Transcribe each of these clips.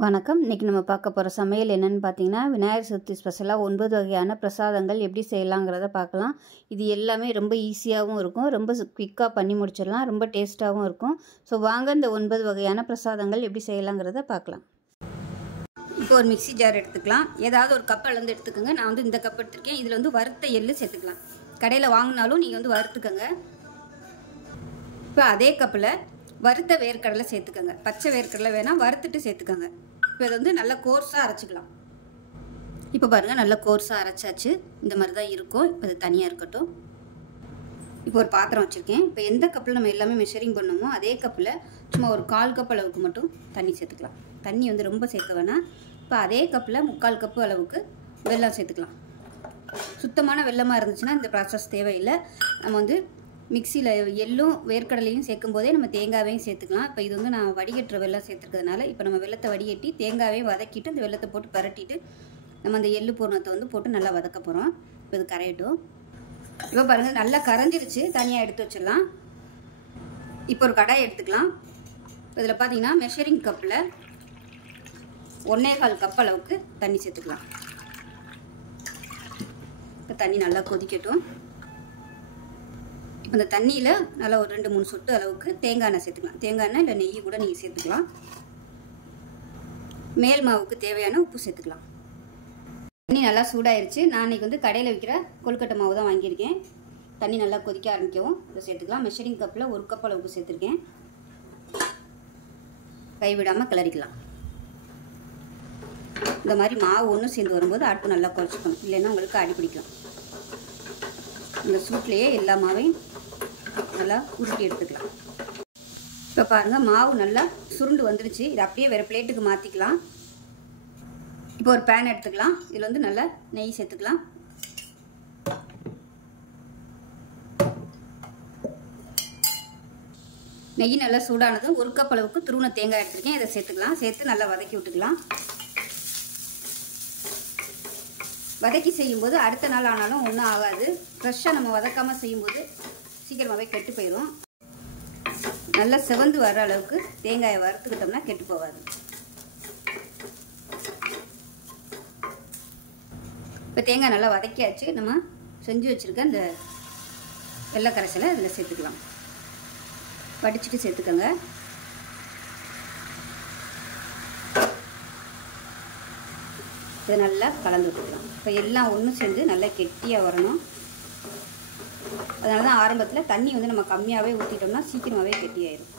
வணக்கம். இன்றைக்கி நம்ம பார்க்க போகிற சமையல் என்னென்னு பார்த்தீங்கன்னா, விநாயகர் சதுர்த்தி ஸ்பெஷலாக 9 வகையான பிரசாதங்கள் எப்படி செய்யலாங்கிறத பார்க்கலாம். இது எல்லாமே ரொம்ப ஈஸியாகவும் இருக்கும், ரொம்ப குயிக்காக பண்ணி முடிச்சிடலாம், ரொம்ப டேஸ்ட்டாகவும் இருக்கும். ஸோ வாங்க இந்த 9 வகையான பிரசாதங்கள் எப்படி செய்யலாங்கிறத பார்க்கலாம். இப்போ ஒரு மிக்ஸி ஜார் எடுத்துக்கலாம். ஏதாவது ஒரு கப் அளந்து எடுத்துக்கோங்க. நான் வந்து இந்த கப் எடுத்துருக்கேன். இதில் வந்து வறுத்த எள்ளு சேர்த்துக்கலாம். கடையில் வாங்கினாலும் நீங்கள் வந்து வறுத்துக்கோங்க. இப்போ அதே கப்பில் வறுத்த வேர்க்கடலை சேர்த்துக்கோங்க. பச்சை வேர்க்கடலை வேணால் வறுத்துட்டு சேர்த்துக்கோங்க. இப்போ இதை வந்து நல்லா கோர்ஸாக அரைச்சிக்கலாம். இப்போ பாருங்கள், நல்லா கோர்ஸாக அரைச்சாச்சு. இந்த மாதிரி தான் இருக்கும். இப்போ இது தனியாக இருக்கட்டும். இப்போ ஒரு பாத்திரம் வச்சுருக்கேன். இப்போ எந்த கப்பில் நம்ம எல்லாமே மெஷரிங் பண்ணோமோ அதே கப்பில் சும்மா ஒரு 1/4 கப் அளவுக்கு மட்டும் தண்ணி சேர்த்துக்கலாம். தண்ணி வந்து ரொம்ப சேர்க்க வேணாம். இப்போ அதே கப்பில் 3/4 கப்பு அளவுக்கு வெல்லம் சேர்த்துக்கலாம். சுத்தமான வெல்லமாக இருந்துச்சுன்னா இந்த ப்ராசஸ் தேவையில்லை. நம்ம வந்து மிக்சியில் எள்ளும் வேர்க்கடலையும் சேர்க்கும் போதே நம்ம தேங்காவையும் சேர்த்துக்கலாம். இப்போ இது வந்து நான் வடிகட்டுற வெல்லம் சேர்த்துருக்கிறதுனால இப்போ நம்ம வெல்லத்தை வடிகட்டி தேங்காவையும் வதக்கிட்டு அந்த வெல்லத்தை போட்டு பரட்டிட்டு நம்ம அந்த எள்ளு பூரணத்தை வந்து போட்டு நல்லா வதக்க போகிறோம். இப்போ இது கரையட்டும். இப்போ பாருங்கள், நல்லா கரைஞ்சிருச்சு. தனியாக எடுத்து வச்சிடலாம். இப்போ ஒரு கடாய் எடுத்துக்கலாம். இதில் பார்த்தீங்கன்னா மெஷரிங் கப்பில் 1/4 கப் அளவுக்கு தண்ணி சேர்த்துக்கலாம். இப்போ தண்ணி நல்லா கொதிக்கட்டும். அந்த தண்ணியில் நல்லா ஒரு 2-3 சொட்டு அளவுக்கு தேங்காய் எண்ணெய் சேர்த்துக்கலாம். தேங்காய் எண்ணெய் இல்லை நெய் கூட நீங்கள் சேர்த்துக்கலாம். மேல் மாவுக்கு தேவையான உப்பு சேர்த்துக்கலாம். தண்ணி நல்லா சூடாயிருச்சு. நான் இன்றைக்கி வந்து கடையில் விற்கிற கொழுக்கட்டை மாவு தான் வாங்கியிருக்கேன். தண்ணி நல்லா கொதிக்க ஆரம்பிக்கவும் இதை சேர்த்துக்கலாம். மெஷரிங் கப்பில் 1 கப் அளவுக்கு சேர்த்துருக்கேன். கைவிடாமல் கிளறிக்கலாம். இந்த மாதிரி மாவு ஒன்று சேர்ந்து வரும்போது அடுப்பு நல்லா குறைச்சிக்கணும், இல்லைன்னா உங்களுக்கு அடி பிடிக்கும். இந்த சூட்லேயே எல்லா மாவையும் நல்லா உருட்டி எடுத்துக்கலாம். இப்போ பாருங்கள், மாவு நல்லா சுருண்டு வந்துருச்சு. இதை அப்படியே வேறு பிளேட்டுக்கு மாற்றிக்கலாம். இப்போ ஒரு பேன் எடுத்துக்கலாம். இதில் வந்து நல்லா நெய் சேர்த்துக்கலாம். நெய் நல்லா சூடானதும் 1 கப் அளவுக்கு துருவன தேங்காய் எடுத்துருக்கேன். இதை சேர்த்துக்கலாம். சேர்த்து நல்லா வதக்கி விட்டுக்கலாம். வதக்கி செய்யும்போது அடுத்த நாள் ஆனாலும் ஒன்றும் ஆகாது. ஃப்ரெஷ்ஷாக நம்ம வதக்காமல் செய்யும்போது சீக்கிரமாகவே கெட்டு போயிடும். நல்லா செவந்து வர அளவுக்கு தேங்காயை வறுத்துக்கிட்டோம்னா கெட்டு போகாது. இப்போ தேங்காய் நல்லா வதக்கியாச்சு. நம்ம செஞ்சு வச்சுருக்க இந்த வெள்ளை கரைசலை இதில் சேர்த்துக்கலாம். வடிச்சிட்டு சேர்த்துக்கோங்க. இதை நல்லா கலந்து விட்டுக்கலாம். இப்போ எல்லாம் ஒன்று சேர்ந்து நல்லா கெட்டியாக வரணும். அதனால தான் ஆரம்பத்தில் தண்ணி வந்து நம்ம கம்மியாகவே ஊற்றிட்டோம்னா சீக்கிரமாகவே கெட்டியாயிடும்.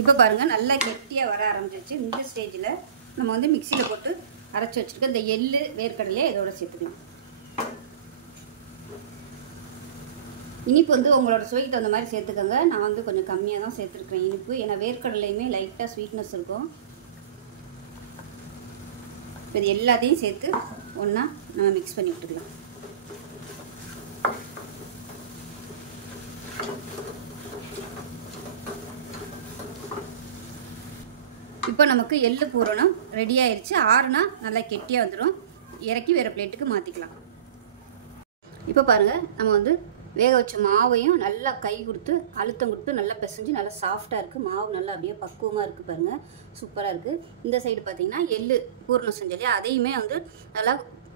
இப்போ பாருங்கள், நல்லா கெட்டியாக வர ஆரம்பிச்சிருச்சு. இந்த ஸ்டேஜில் நம்ம வந்து மிக்சியில் போட்டு அரைச்சி வச்சுருக்க இந்த எள்ளு வேர்க்கடலையே இதோட சேர்த்துக்கலாம். இனிப்பு வந்து உங்களோட சுவைக்கு தகுந்த மாதிரி சேர்த்துக்கோங்க. நான் வந்து கொஞ்சம் கம்மியாக தான் சேர்த்துருக்கேன் இனிப்பு. ஏன்னா வேர்க்கடலையுமே லைட்டாக ஸ்வீட்னஸ் இருக்கும். இது எல்லாத்தையும் சேர்த்து ஒன்றா நம்ம மிக்ஸ் பண்ணி விட்டுக்கலாம். இப்போ நமக்கு எள்ளு பூரணம் ரெடி ஆயிடுச்சு. ஆறுனா நல்லா கெட்டியாக வந்துடும். இறக்கி வேறு பிளேட்டுக்கு மாற்றிக்கலாம். இப்போ பாருங்கள், நம்ம வந்து வேக வச்ச மாவையும் நல்லா கை கொடுத்து அழுத்தம் கொடுத்து நல்லா பிசைஞ்சு நல்லா சாஃப்டாக இருக்குது. மாவு நல்லா அப்படியே பக்குவமாக இருக்குது. பாருங்கள், சூப்பராக இருக்குது. இந்த சைடு பார்த்தீங்கன்னா எள்ளு பூரணம் செஞ்சாலே அதையுமே வந்து நல்லா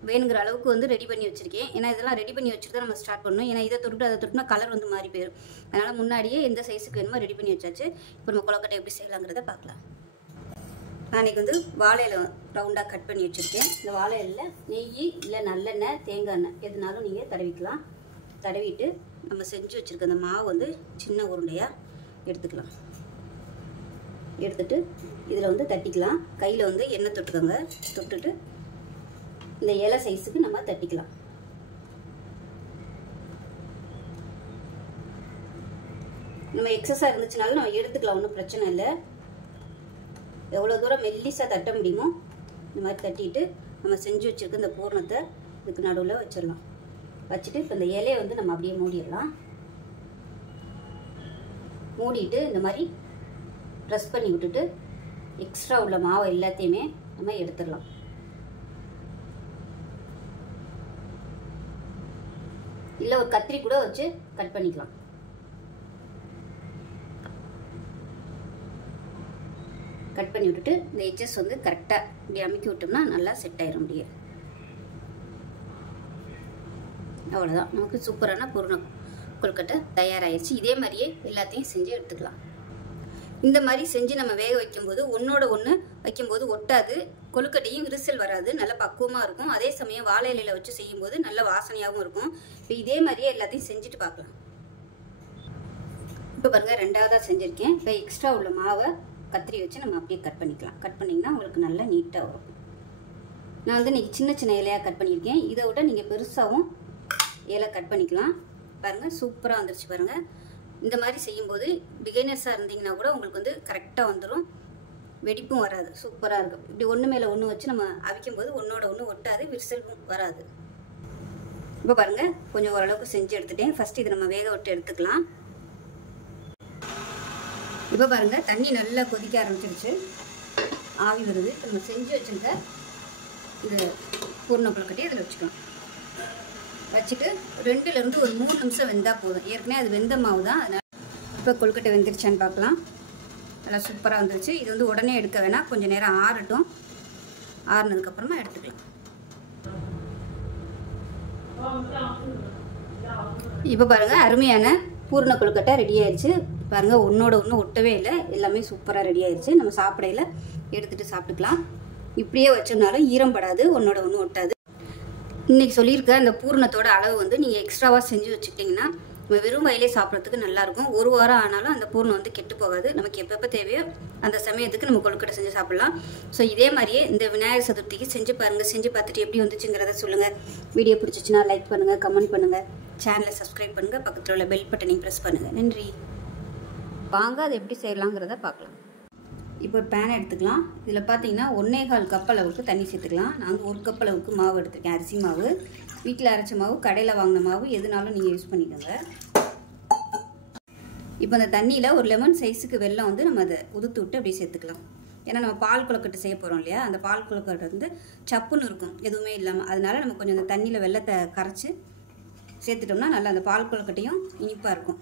வேணுங்கிற அளவுக்கு வந்து ரெடி பண்ணி வச்சுருக்கேன். ஏன்னா இதெல்லாம் ரெடி பண்ணி வச்சுட்டு தான் நம்ம ஸ்டார்ட் பண்ணணும். ஏன்னா இதை தொட்டு அதை தொட்டுனா கலர் வந்து மாறி போயிடும். அதனால் முன்னாடியே எந்த சைஸுக்கு வேணுமோ ரெடி பண்ணி வச்சாச்சு. இப்போ நம்ம கொழுக்கட்டை எப்படி செய்யலாங்கிறத பார்க்கலாம். நான் இன்றைக்கி வந்து வாழையில ரவுண்டாக கட் பண்ணி வச்சுருக்கேன். இந்த வாழையில நெய் இல்லை நல்லெண்ணெய் தேங்காய் எண்ணெய் எதுனாலும் நீங்கள் தடவிக்கலாம். தடவிட்டு நம்ம செஞ்சு வச்சுருக்க அந்த மாவு வந்து சின்ன உருண்டையாக எடுத்துக்கலாம். எடுத்துட்டு இதில் வந்து தட்டிக்கலாம். கையில் வந்து எண்ணெய் தொட்டுக்கோங்க. தொட்டுட்டு இந்த இலை சைஸுக்கு நம்ம தட்டிக்கலாம். நம்ம எக்ஸஸாக இருந்துச்சுனாலும் நம்ம எடுத்துக்கலாம், ஒன்றும் பிரச்சனை இல்லை. எவ்வளோ தூரம் மெல்லிஸாக தட்ட முடியுமோ இந்த மாதிரி தட்டிட்டு நம்ம செஞ்சு வச்சுருக்க இந்த பூரணத்தை இதுக்கு நடுவில் வச்சிடலாம். வச்சுட்டு இப்போ இந்த இலையை வந்து நம்ம அப்படியே மூடிடலாம். மூடிட்டு இந்த மாதிரி ப்ரெஸ் பண்ணி விட்டுட்டு எக்ஸ்ட்ரா உள்ள மாவை எல்லாத்தையுமே நம்ம எடுத்துடலாம். இல்லை ஒரு கத்திரி கூட வச்சு கட் பண்ணிக்கலாம். கட் பண்ணி விட்டுட்டு இந்த எட்ஜஸ் வந்து கரெக்டாக இப்படி அமுக்கி விட்டோம்னா நல்லா செட் ஆயிரும் முடியும். அவ்வளோதான், நமக்கு சூப்பரான பூரண கொழுக்கட்டை தயாராகிடுச்சு. இதே மாதிரியே எல்லாத்தையும் செஞ்சு எடுத்துக்கலாம். இந்த மாதிரி செஞ்சு நம்ம வேக வைக்கும்போது ஒன்றோட ஒன்று வைக்கும்போது ஒட்டாது, கொழுக்கட்டையும் விரிசல் வராது, நல்ல பக்குவமாக இருக்கும். அதே சமயம் வாழை இலையில் வச்சு செய்யும்போது நல்ல வாசனையாகவும் இருக்கும். இப்போ இதே மாதிரியே எல்லாத்தையும் செஞ்சுட்டு பார்க்கலாம். இப்போ பாருங்கள், ரெண்டாவதாக செஞ்சுருக்கேன். இப்போ எக்ஸ்ட்ரா உள்ள மாவை கத்திரி வச்சு நம்ம அப்படியே கட் பண்ணிக்கலாம். கட் பண்ணிங்கன்னா உங்களுக்கு நல்லா நீட்டாக வரும். நான் வந்து இன்றைக்கி சின்ன சின்ன இலையாக கட் பண்ணியிருக்கேன். இதை விட நீங்கள் பெருசாகவும் இலை கட் பண்ணிக்கலாம். பாருங்கள், சூப்பராக வந்துருச்சு பாருங்கள். இந்த மாதிரி செய்யும்போது பிகைனர்ஸாக இருந்தீங்கன்னா கூட உங்களுக்கு வந்து கரெக்டாக வந்துடும், வெடிப்பும் வராது, சூப்பராக இருக்கும். இப்படி ஒன்று மேலே ஒன்று வச்சு நம்ம அவிக்கும்போது ஒன்றோட ஒன்று ஒட்டாது, விரிசலும் வராது. இப்போ பாருங்கள், கொஞ்சம் ஓரளவுக்கு செஞ்சு எடுத்துட்டேன். ஃபஸ்ட்டு இதை நம்ம வேக விட்டு எடுத்துக்கலாம். இப்போ பாருங்கள், தண்ணி நல்லா கொதிக்க ஆரம்பிச்சிருச்சு, ஆவி வருது. இப்போ நம்ம செஞ்சு வச்சுருக்க இந்த பூரண கொழுக்கட்டையை அதில் வச்சுக்கலாம். வச்சுட்டு 2லேருந்து ஒரு 3 நிமிஷம் வெந்தால் போதும். ஏற்கனவே அது வெந்த மாவு தான், அதனால் இப்போ கொழுக்கட்டை வெந்துருச்சான்னு பார்க்கலாம். நல்லா சூப்பராக வந்துருச்சு. இது வந்து உடனே எடுக்க வேணாம், கொஞ்சம் நேரம் ஆறட்டும். ஆறுனதுக்கப்புறமா எடுத்துக்கலாம். இப்போ பாருங்கள், அருமையான பூரண கொழுக்கட்டை ரெடி ஆயிடுச்சு. பாருங்கள், ஒன்றோட ஒன்று ஒட்டவே இல்லை, எல்லாமே சூப்பராக ரெடி ஆயிடுச்சு. நம்ம சாப்பிடையில் எடுத்துகிட்டு சாப்பிட்டுக்கலாம். இப்படியே வச்சோம்னாலும் ஈரம் படாது, ஒன்றோட ஒன்று ஒட்டாது. இன்றைக்கி சொல்லியிருக்க அந்த பூரணத்தோட அளவு வந்து நீங்கள் எக்ஸ்ட்ராவாக செஞ்சு வச்சுக்கிட்டிங்கன்னா நம்ம வெறும் வயலே சாப்பிட்றதுக்கு நல்லாயிருக்கும். 1 வாரம் ஆனாலும் அந்த பூரணம் வந்து கெட்டு போகாது. நமக்கு எப்பப்போ தேவையோ அந்த சமயத்துக்கு நம்ம கொழுக்கட்டை செஞ்சு சாப்பிட்லாம். ஸோ இதே மாதிரியே இந்த விநாயகர் சதுர்த்திக்கு செஞ்சு பாருங்கள். செஞ்சு பார்த்துட்டு எப்படி வந்துச்சுங்கிறத சொல்லுங்கள். வீடியோ பிடிச்சிச்சின்னா லைக் பண்ணுங்கள், கமெண்ட் பண்ணுங்கள், சேனலை சப்ஸ்கிரைப் பண்ணுங்கள், பக்கத்தில் உள்ள பெல் பட்டனையும் ப்ரெஸ் பண்ணுங்கள். நன்றி. வாங்க அதை எப்படி செய்யலாங்கிறத பார்க்கலாம். இப்போ ஒரு பேன் எடுத்துக்கலாம். இதில் பார்த்தீங்கன்னா 1.25 கப் அளவுக்கு தண்ணி சேர்த்துக்கலாம். நான் வந்து 1 கப் அளவுக்கு மாவு எடுத்துருக்கேன், அரிசி மாவு. வீட்டில் அரைச்ச மாவு, கடையில் வாங்கின மாவு எதுனாலும் நீங்கள் யூஸ் பண்ணிக்கோங்க. இப்போ அந்த தண்ணியில் ஒரு லெமன் சைஸுக்கு வெல்லம் வந்து நம்ம அதை உதுத்து விட்டு அப்படியே சேர்த்துக்கலாம். ஏன்னா நம்ம பால் கொழுக்கட்டை செய்ய போகிறோம் இல்லையா, அந்த பால் கொழுக்கட்டை வந்து சப்புன்னு இருக்கும் எதுவுமே இல்லாமல். அதனால நம்ம கொஞ்சம் அந்த தண்ணியில் வெல்லத்தை கரைச்சி சேர்த்துட்டோம்னா நல்லா அந்த பால் கொழுக்கட்டையும் இனிப்பாக இருக்கும்.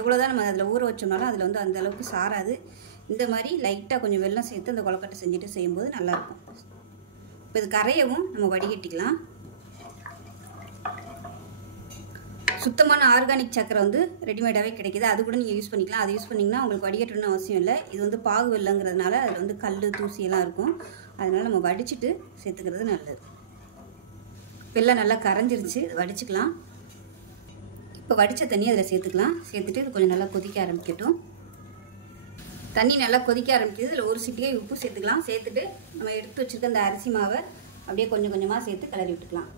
எவ்வளோ தான் நம்ம அதில் ஊற வச்சோம்னாலும் அதில் வந்து அந்த அளவுக்கு சாராது. இந்த மாதிரி லைட்டாக கொஞ்சம் வெல்லம் சேர்த்து அந்த கொழுக்கட்டை செஞ்சுட்டு செய்யும்போது நல்லாயிருக்கும். இப்போ இது கரையவும் நம்ம வடிகட்டிக்கலாம். சுத்தமான ஆர்கானிக் சக்கரை வந்து ரெடிமேடாகவே கிடைக்கிது, அது கூட நீங்கள் யூஸ் பண்ணிக்கலாம். அது யூஸ் பண்ணிங்கன்னா உங்களுக்கு வடிகட்டணும்னு அவசியம் இல்லை. இது வந்து பாகு வெல்லங்கிறதுனால அதில் வந்து கல் தூசியெல்லாம் இருக்கும். அதனால் நம்ம வடிச்சிட்டு சேர்த்துக்கிறது நல்லது. வெல்லம் நல்லா கரைஞ்சிருச்சு, வடிச்சுக்கலாம். இப்போ வடித்த தண்ணி அதில் சேர்த்துக்கலாம். சேர்த்துட்டு இது கொஞ்சம் நல்லா கொதிக்க ஆரம்பிக்கட்டும். தண்ணி நல்லா கொதிக்க ஆரம்பிக்குது. இதில் ஒரு சிட்டிகை உப்பு சேர்த்துக்கலாம். சேர்த்துட்டு நம்ம எடுத்து வச்சுருக்க அந்த அரிசி மாவை அப்படியே கொஞ்சம் கொஞ்சமாக சேர்த்து கிளறி விட்டுக்கலாம்.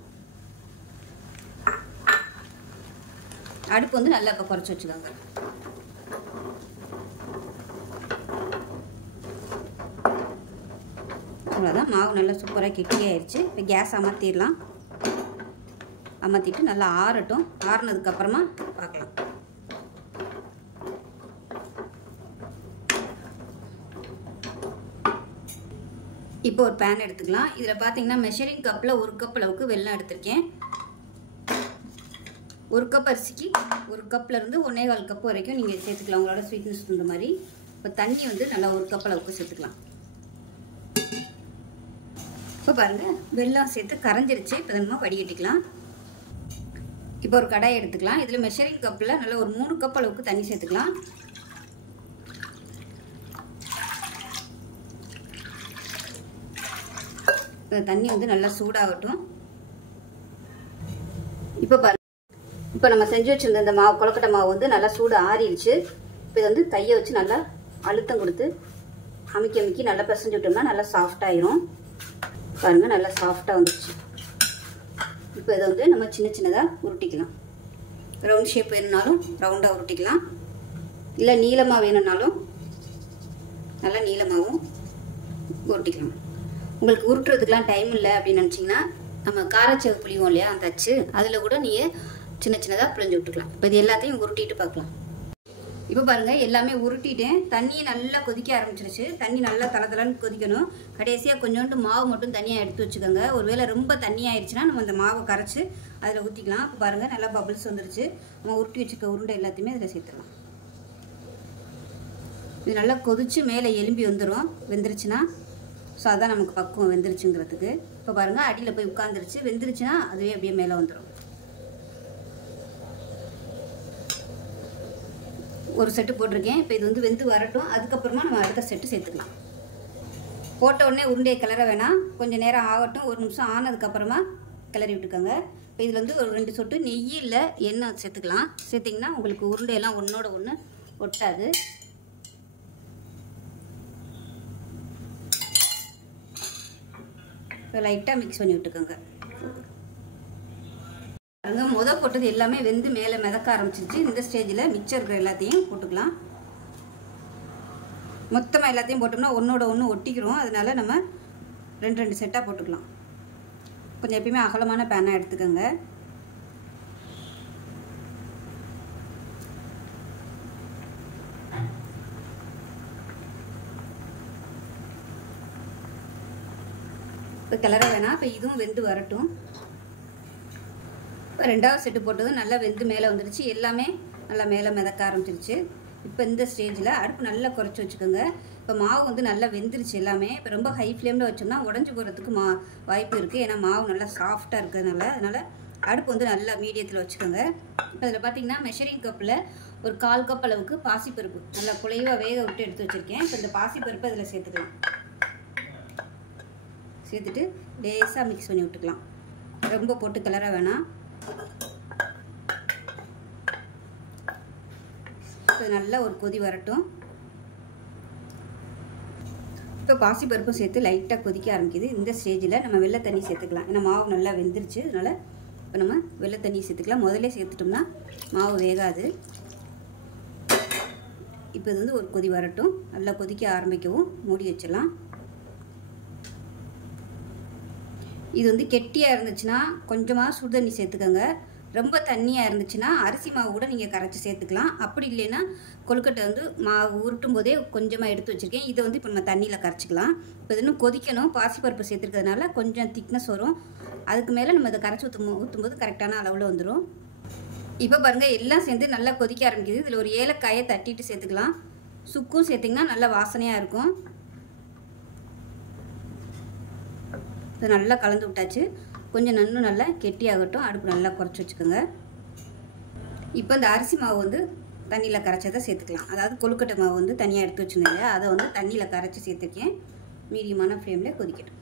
அடுப்பு வந்து நல்லா இப்போ குறைச்சி வச்சுக்கோங்க. அவ்வளோதான், மாவு நல்லா சூப்பராக கெட்டியாகிடுச்சு. இப்போ கேஸ் அமர்த்திடலாம். அமர்த்திட்டு நல்லா ஆறட்டும். ஆறுனதுக்கப்புறமா பார்க்கலாம். இப்போ ஒரு பேன் எடுத்துக்கலாம். இதில் பார்த்தீங்கன்னா மெஷரிங் கப்பில் 1 கப் அளவுக்கு வெல்லம் எடுத்திருக்கேன். 1 கப் அரிசிக்கு 1 கப்லேருந்து 1.25 கப் வரைக்கும் நீங்கள் சேர்த்துக்கலாம், உங்களோட ஸ்வீட்னஸ் பண்ணுற மாதிரி. இப்போ தண்ணி வந்து நல்லா 1 கப் அளவுக்கு சேர்த்துக்கலாம். இப்போ பாருங்கள், வெல்லம் சேர்த்து கரைஞ்சிருச்சு. இப்போ நம்ம வடிகட்டிக்கலாம். இப்போ ஒரு கடாய் எடுத்துக்கலாம். இதில் மெஷரிங் கப்பில் நல்லா ஒரு 3 கப் அளவுக்கு தண்ணி சேர்த்துக்கலாம். தண்ணி வந்து நல்லா சூடாகட்டும். இப்போ பாருங்க, இப்போ நம்ம செஞ்சு வச்சுருந்த இந்த மாவு கொழுக்கட்டை மாவு வந்து நல்லா சூடு ஆறிடுச்சு. இப்போ இதை வந்து கையை வச்சு நல்லா அழுத்தம் கொடுத்து அமுக்கி அமுக்கி நல்லா பிசைஞ்சு விட்டோம்னா நல்லா சாஃப்டாயிரும். பாருங்கள், நல்லா சாஃப்டாக வந்துடுச்சு. இப்போ இதை வந்து நம்ம சின்ன சின்னதாக உருட்டிக்கலாம். ரவுண்ட் ஷேப் வேணும்னாலும் ரவுண்டாக உருட்டிக்கலாம், இல்லை நீளமாக வேணும்னாலும் நல்லா நீளமாகவும் உருட்டிக்கலாம். உங்களுக்கு உருட்டுறதுக்கெலாம் டைம் இல்லை அப்படின்னு நினச்சிங்கன்னா நம்ம காரச்சேவு புளிவோம் இல்லையா, அந்த அச்சு, அதில் கூட நீங்கள் சின்ன சின்னதாக புளிஞ்சு விட்டுக்கலாம். இப்போ இது எல்லாத்தையும் உருட்டிட்டு பார்க்கலாம். இப்போ பாருங்கள், எல்லாமே உருட்டிட்டேன். தண்ணியை நல்லா கொதிக்க ஆரம்பிச்சிருச்சு. தண்ணி நல்லா தளதளன்னு கொதிக்கணும். கடைசியாக கொஞ்சோண்டு மாவு மட்டும் தனியாக எடுத்து வச்சுக்கோங்க. ஒருவேளை ரொம்ப தண்ணி ஆயிடுச்சுன்னா நம்ம அந்த மாவை கரைச்சி அதில் ஊற்றிக்கலாம். இப்போ பாருங்கள், நல்லா பபிள்ஸ் வந்துருச்சு. நம்ம உருட்டி வச்சுக்க உருண்டை எல்லாத்தையுமே அதில் சேர்த்துக்கலாம். இது நல்லா கொதித்து மேலே எலும்பி வந்துடும். வெந்துருச்சுன்னா ஸோ அதான் நமக்கு பக்குவம் வெந்துருச்சுங்கிறதுக்கு. இப்போ பாருங்கள் அடியில் போய் உட்காந்துருச்சு. வெந்துருச்சுன்னா அதுவே அப்படியே மேலே வந்துடும். ஒரு செட்டு போட்டிருக்கேன். இப்போ இது வந்து வெந்து வரட்டும். அதுக்கப்புறமா நம்ம அடுத்த செட்டு சேர்த்துக்கலாம். போட்ட உடனே உருண்டையை கிளற வேணாம். கொஞ்சம் நேரம் ஆகட்டும். ஒரு நிமிஷம் ஆனதுக்கப்புறமா கிளறி விட்டுக்கோங்க. இப்போ இதில் வந்து ஒரு 2 சொட்டு நெய் இல்லை எண்ணெய் சேர்த்துக்கலாம். சேர்த்திங்கன்னா உங்களுக்கு உருண்டையெல்லாம் ஒன்றோட ஒன்று ஒட்டாது. இப்போ லைட்டாக மிக்ஸ் பண்ணி விட்டுக்கோங்க. பாருங்க போட்டது எல்லாமே வெந்து மேலே மிதக்க ஆரம்பிச்சிருச்சு. இந்த ஸ்டேஜில் மிச்சம் இருக்கிற எல்லாத்தையும் போட்டுக்கலாம். மொத்தமாக எல்லாத்தையும் போட்டோம்னா ஒன்றோட ஒன்று ஒட்டிக்கிறோம். அதனால நம்ம 2 செட்டாக போட்டுக்கலாம். கொஞ்சம் எப்பயுமே அகலமான பேனாக எடுத்துக்கோங்க. இப்போ கிளற வேணாம். இப்போ இதுவும் வெந்து வரட்டும். இப்போ 2வது செட்டு போட்டதும் நல்லா வெந்து மேலே வந்துடுச்சு. எல்லாமே நல்லா மேலே மிதக்க ஆரம்பிச்சிருச்சு. இப்போ இந்த ஸ்டேஜில் அடுப்பு நல்லா குறைச்சி வச்சுக்கோங்க. இப்போ மாவு வந்து நல்லா வெந்துருச்சு எல்லாமே. இப்போ ரொம்ப ஹை ஃப்ளேமில் வச்சோம்னா உடஞ்சி போகிறதுக்கு வாய்ப்பு இருக்குது. ஏன்னா மாவு நல்லா சாஃப்டாக இருக்கிறதுனால. அதனால் அடுப்பு வந்து நல்லா மீடியத்தில் வச்சுக்கோங்க. இப்போ அதில் பார்த்தீங்கன்னா மெஷரிங் கப்பில் ஒரு 1/4 கப் அளவுக்கு பாசிப்பருப்பு நல்லா குழைவாக வேக விட்டு எடுத்து வச்சுருக்கேன். இப்போ இந்த பாசிப்பருப்பு அதில் சேர்த்துக்கலாம். சேர்த்துட்டு லேசாக மிக்ஸ் பண்ணி விட்டுக்கலாம். ரொம்ப போட்டு கிளற வேணாம். நல்லா ஒரு கொதி வரட்டும். இப்போ பாசிப்பருப்பும் சேர்த்து லைட்டாக கொதிக்க ஆரம்பிக்குது. இந்த ஸ்டேஜில் நம்ம வெள்ளை தண்ணி சேர்த்துக்கலாம். ஏன்னா மாவு நல்லா வெந்துருச்சு. அதனால் இப்போ நம்ம வெள்ளை தண்ணி சேர்த்துக்கலாம். முதல்ல சேர்த்துட்டோம்னா மாவு வேகாது. இப்போ இது வந்து ஒரு கொதி வரட்டும். நல்லா கொதிக்க ஆரம்பிக்கவும் மூடி வச்சிடலாம். இது வந்து கெட்டியாக இருந்துச்சுன்னா கொஞ்சமாக சுடு தண்ணி சேர்த்துக்கோங்க. ரொம்ப தண்ணியாக இருந்துச்சுன்னா அரிசி மாவு கூட நீங்கள் கரைச்சி சேர்த்துக்கலாம். அப்படி இல்லைன்னா கொழுக்கட்டை வந்து மாவு உருட்டும் போதே கொஞ்சமாக எடுத்து வச்சுருக்கேன். இதை வந்து இப்போ நம்ம தண்ணியில் கரைச்சிக்கலாம். இப்போ இது இன்னும் கொதிக்கணும். பாசிப்பருப்பு சேர்த்துருக்கிறதுனால கொஞ்சம் திக்னஸ் வரும். அதுக்கு மேலே நம்ம இதை கரைச்சி ஊற்றும்போது கரெக்டான அளவில் வந்துடும். இப்போ பாருங்கள் எல்லாம் சேர்ந்து நல்லா கொதிக்க ஆரம்பிக்குது. இதில் ஒரு ஏலக்காயை தட்டிட்டு சேர்த்துக்கலாம். சுக்கும் சேர்த்திங்கன்னா நல்லா வாசனையாக இருக்கும். இதை நல்லா கலந்து விட்டாச்சு. கொஞ்சம் இன்னும் நல்லா கெட்டியாகட்டும். அடுப்பு நல்லா குறைச்சி வச்சுக்கோங்க. இப்போ இந்த அரிசி மாவு வந்து தண்ணியில் கரைச்சதை சேர்த்துக்கலாம். அதாவது கொழுக்கட்டை மாவு வந்து தனியாக எடுத்து வச்சுருந்தேன் இல்லையா, அதை வந்து தண்ணியில் கரைச்சி சேர்த்துருக்கேன். மீடியமான ஃப்ளேமில் கொதிக்கட்டும்.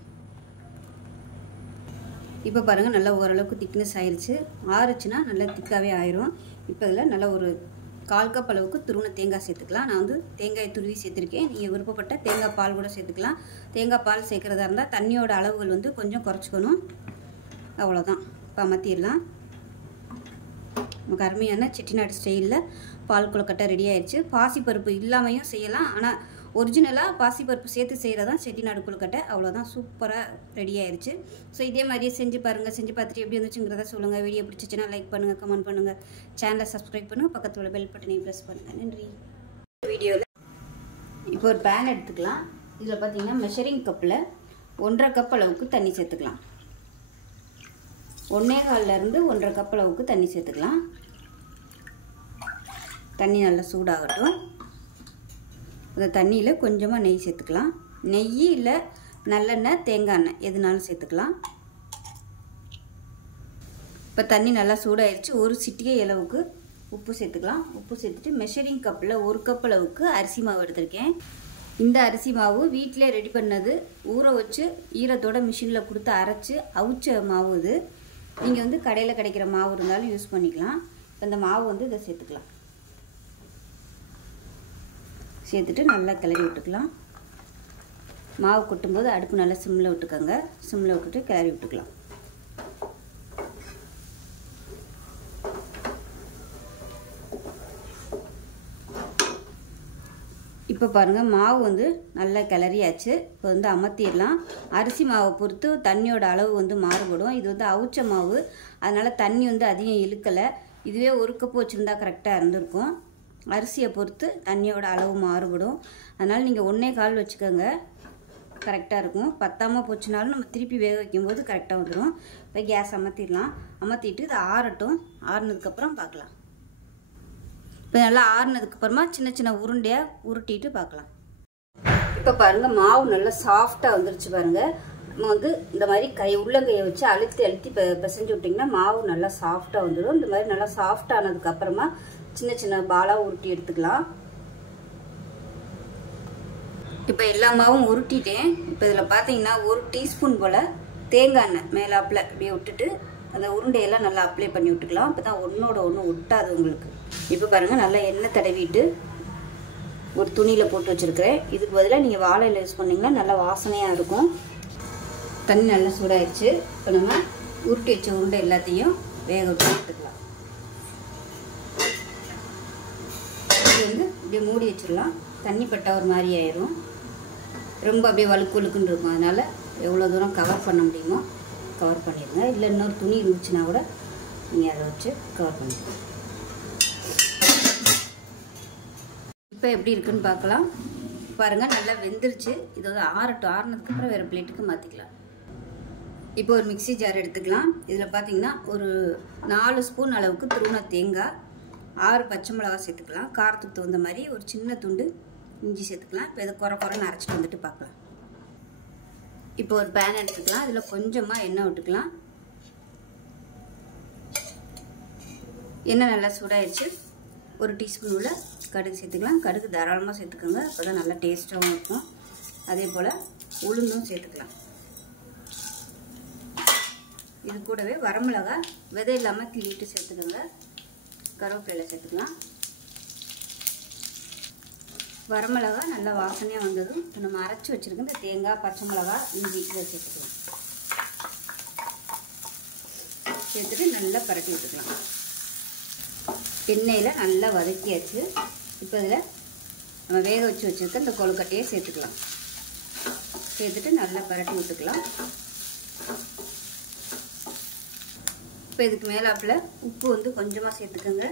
இப்போ பாருங்கள் நல்லா ஓரளவுக்கு திக்னஸ் ஆயிடுச்சு. ஆறுச்சுன்னா நல்லா திக்காகவே ஆயிரும். இப்போ இதில் நல்லா ஒரு 1/4 கப் அளவுக்கு துருவின தேங்காய் சேர்த்துக்கலாம். நான் வந்து தேங்காய் துருவி சேர்த்துருக்கேன். நீங்கள் விருப்பப்பட்ட தேங்காய் பால் கூட சேர்த்துக்கலாம். தேங்காய் பால் சேர்க்குறதா இருந்தால் தண்ணியோட அளவுகள் வந்து கொஞ்சம் குறைச்சிக்கணும். அவ்வளோதான். இப்போ அமர்த்திடலாம். நமக்கு அருமையான செட்டிநாடு ஸ்டைலில் பால் கொழுக்கட்டை ரெடி ஆயிடுச்சு. பாசிப்பருப்பு இல்லாமையும் செய்யலாம். ஆனால் ஒரிஜினலாக பாசிப்பருப்பு சேர்த்து செய்கிறதான் செட்டிநாடு கொழுக்கட்டை. அவ்வளோதான். சூப்பராக ரெடி ஆயிடுச்சு. ஸோ இதே மாதிரியே செஞ்சு பாருங்கள். செஞ்சு பார்த்துட்டு எப்படி வந்துச்சுங்கிறத சொல்லுங்கள். வீடியோ பிடிச்சிச்சின்னா லைக் பண்ணுங்கள், கமெண்ட் பண்ணுங்கள், சேனலை சப்ஸ்கிரைப் பண்ணுங்கள், பக்கத்தில் உள்ள பெல் பட்டனையும் ப்ரெஸ் பண்ணுங்கள். நன்றி. வீடியோவில் இப்போ ஒரு பேன் எடுத்துக்கலாம். இதில் பார்த்தீங்கன்னா மெஷரிங் கப்பில் 1.5 கப் அளவுக்கு தண்ணி சேர்த்துக்கலாம். 1.25 1.5 கப் அளவுக்கு தண்ணி சேர்த்துக்கலாம். தண்ணி நல்லா சூடாகட்டும். அந்த தண்ணியில் கொஞ்சமாக நெய் சேர்த்துக்கலாம். நெய் இல்லை நல்லெண்ணெய், தேங்காய் எண்ணெய் எதுனாலும் சேர்த்துக்கலாம். இப்போ தண்ணி நல்லா சூடாயிருச்சு. ஒரு சிட்டிகை அளவுக்கு உப்பு சேர்த்துக்கலாம். உப்பு சேர்த்துட்டு மெஷரிங் கப்பில் 1 கப் அளவுக்கு அரிசி மாவு எடுத்திருக்கேன். இந்த அரிசி மாவு வீட்டிலே ரெடி பண்ணது. ஊற வச்சு ஈரத்தோட மிஷினில் கொடுத்து அரைச்சி அவிச்ச மாவு இது. நீங்கள் வந்து கடையில் கிடைக்கிற மாவு இருந்தாலும் யூஸ் பண்ணிக்கலாம். இப்போ இந்த மாவு வந்து இதை சேர்த்துக்கலாம். சேர்த்துட்டு நல்லா கிளறி விட்டுக்கலாம். மாவு கொட்டும்போது அடுப்பு நல்லா சிம்மில் விட்டுக்கோங்க. சிம்மில் விட்டுட்டு கிளறி விட்டுக்கலாம். இப்போ பாருங்கள் மாவு வந்து நல்லா கிளறியாச்சு. இப்போ வந்து அமர்த்திடலாம். அரிசி மாவை பொறுத்து தண்ணியோட அளவு வந்து மாறுபடும். இது வந்து அவிச்ச மாவு, அதனால் தண்ணி வந்து அதிகம் இழுக்கலை. இதுவே 1 கப்பு வச்சுருந்தா கரெக்டாக இருந்திருக்கும். அரிசியை பொறுத்து தண்ணியோட அளவு மாறுபடும். அதனால் நீங்கள் 1.25 வச்சுக்கோங்க, கரெக்டாக இருக்கும். பத்தாமல் போச்சுனாலும் நம்ம திருப்பி வேக வைக்கும்போது கரெக்டாக வந்துடும். இப்போ கேஸ் அமர்த்திடலாம். அமர்த்திட்டு இது ஆறட்டும். ஆறுனதுக்கப்புறம் பார்க்கலாம். இப்போ நல்லா ஆறுனதுக்கப்புறமா சின்ன சின்ன உருண்டையாக உருட்டிட்டு பார்க்கலாம். இப்போ பாருங்கள் மாவு நல்லா சாஃப்டாக வந்துருச்சு பாருங்கள். நம்ம வந்து இந்த மாதிரி உள்ளங்கையை வச்சு அழுத்தி அழுத்தி பிசைஞ்சு விட்டிங்கன்னா மாவு நல்லா சாஃப்டாக வந்துடும். இந்த மாதிரி நல்லா சாஃப்ட் ஆனதுக்கப்புறமா சின்ன சின்ன பாலாக உருட்டி எடுத்துக்கலாம். இப்போ எல்லா மாவும் உருட்டிட்டேன். இப்போ இதில் பார்த்தீங்கன்னா 1 டீஸ்பூன் போல் தேங்காய் எண்ணெய் மேலாப்பில் அப்படியே விட்டுட்டு அந்த உருண்டையெல்லாம் நல்லா அப்ளை பண்ணி விட்டுக்கலாம். அப்போ தான் ஒன்றோட ஒன்று ஒட்டாது உங்களுக்கு. இப்போ பாருங்கள் நல்லா எண்ணெய் தடவிட்டு ஒரு துணியில் போட்டு வச்சுருக்கிறேன். இதுக்கு பதிலாக நீங்கள் வாழையில் யூஸ் பண்ணிங்கன்னா நல்லா வாசனையாக இருக்கும். தண்ணி நல்லா சூடாகிடுச்சு. இப்போ நம்ம உருட்டி வச்ச உருண்டை எல்லாத்தையும் வேக விட்டு எடுத்துக்கலாம். இது வந்து அப்படியே மூடி வச்சிடலாம். தண்ணி பட்டா ஒரு மாதிரி ஆயிரும். ரொம்ப அப்படியே வழுக்கு வழுக்குன்னு இருக்கும். அதனால் எவ்வளோ தூரம் கவர் பண்ண முடியுமோ கவர் பண்ணிடுங்க. இல்லை இன்னொரு துணி இருந்துச்சுன்னா கூட நீங்கள் அதை வச்சு கவர் பண்ணிக்கலாம். இப்போ எப்படி இருக்குன்னு பார்க்கலாம். பாருங்கள் நல்லா வெந்துருச்சு. இது வந்து ஆறுனதுக்கப்புறம் வேறு பிளேட்டுக்கு மாற்றிக்கலாம். இப்போ ஒரு மிக்சி ஜார் எடுத்துக்கலாம். இதில் பார்த்தீங்கன்னா ஒரு 4 ஸ்பூன் அளவுக்கு துருவின தேங்காய், 6 பச்சை மிளகா சேர்த்துக்கலாம். காரத்துக்கு தகுந்த மாதிரி ஒரு சின்ன துண்டு இஞ்சி சேர்த்துக்கலாம். இப்போ இதை குறைன்னு அரைச்சிட்டு வந்துட்டு பார்க்கலாம். இப்போ ஒரு பேன் எடுத்துக்கலாம். இதில் கொஞ்சமாக எண்ணெய் விட்டுக்கலாம். எண்ணெய் நல்லா சூடாயிடுச்சு. ஒரு டீஸ்பூன் உள்ள கடுகு சேர்த்துக்கலாம். கடுகு தாராளமாக சேர்த்துக்கோங்க. அப்போ தான் நல்லா டேஸ்ட்டாகவும் இருக்கும். அதே போல் உளுந்தும் சேர்த்துக்கலாம். இது கூடவே வரமிளகா விதை இல்லாமல் கிள்ளிட்டு சேர்த்துக்கோங்க. கருவேப்பிலை சேர்த்துக்கலாம். வரமிளகா நல்லா வாசனையாக வந்ததும் இப்போ நம்ம அரைச்சி வச்சுருக்க இந்த தேங்காய், பச்சை மிளகா, இஞ்சி இதை சேர்த்துக்கலாம். சேர்த்துட்டு நல்லா பரட்டி விட்டுக்கலாம். எண்ணெயில் நல்லா வதக்கியாச்சு. இப்போ இதில் நம்ம வேக வச்சு வச்சுருக்க இந்த கொழுக்கட்டையை சேர்த்துக்கலாம். சேர்த்துட்டு நல்லா பரட்டி விட்டுக்கலாம். இப்போ இதுக்கு மேலாப்பில் உப்பு வந்து கொஞ்சமாக சேர்த்துக்கோங்க.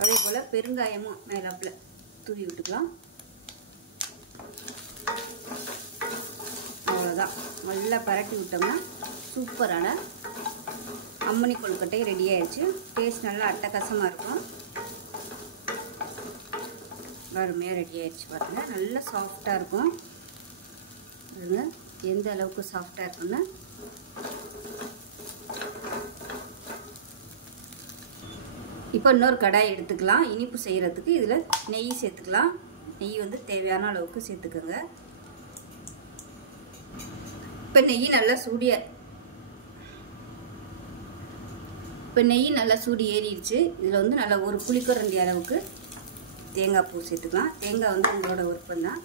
அதே போல் பெருங்காயமும் மேலாப்பில் தூவி விட்டுக்கலாம். அவ்வளோதான். நல்லா பரட்டி விட்டோம்னா சூப்பரான அம்மணி கொழுக்கட்டை ரெடி ஆயிடுச்சு. டேஸ்ட் நல்லா அட்டகாசமாக இருக்கும். அருமையாக ரெடி ஆயிடுச்சு பாருங்கள். நல்லா சாஃப்டாக இருக்கும். எந்த அளவுக்கு சாஃப்டாக இருக்குன்னு இப்போ இன்னொரு கடாய் எடுத்துக்கலாம். இனிப்பு செய்கிறதுக்கு இதில் நெய் சேர்த்துக்கலாம். நெய் வந்து தேவையான அளவுக்கு சேர்த்துக்கோங்க. இப்போ நெய் நல்லா சூடு ஏறிடுச்சு. இதில் வந்து நல்லா ஒரு புளிக்கரண்டி அளவுக்கு தேங்காய் பூ சேர்த்துக்கலாம். தேங்காய் வந்து உங்களோட விருப்பம் தான்.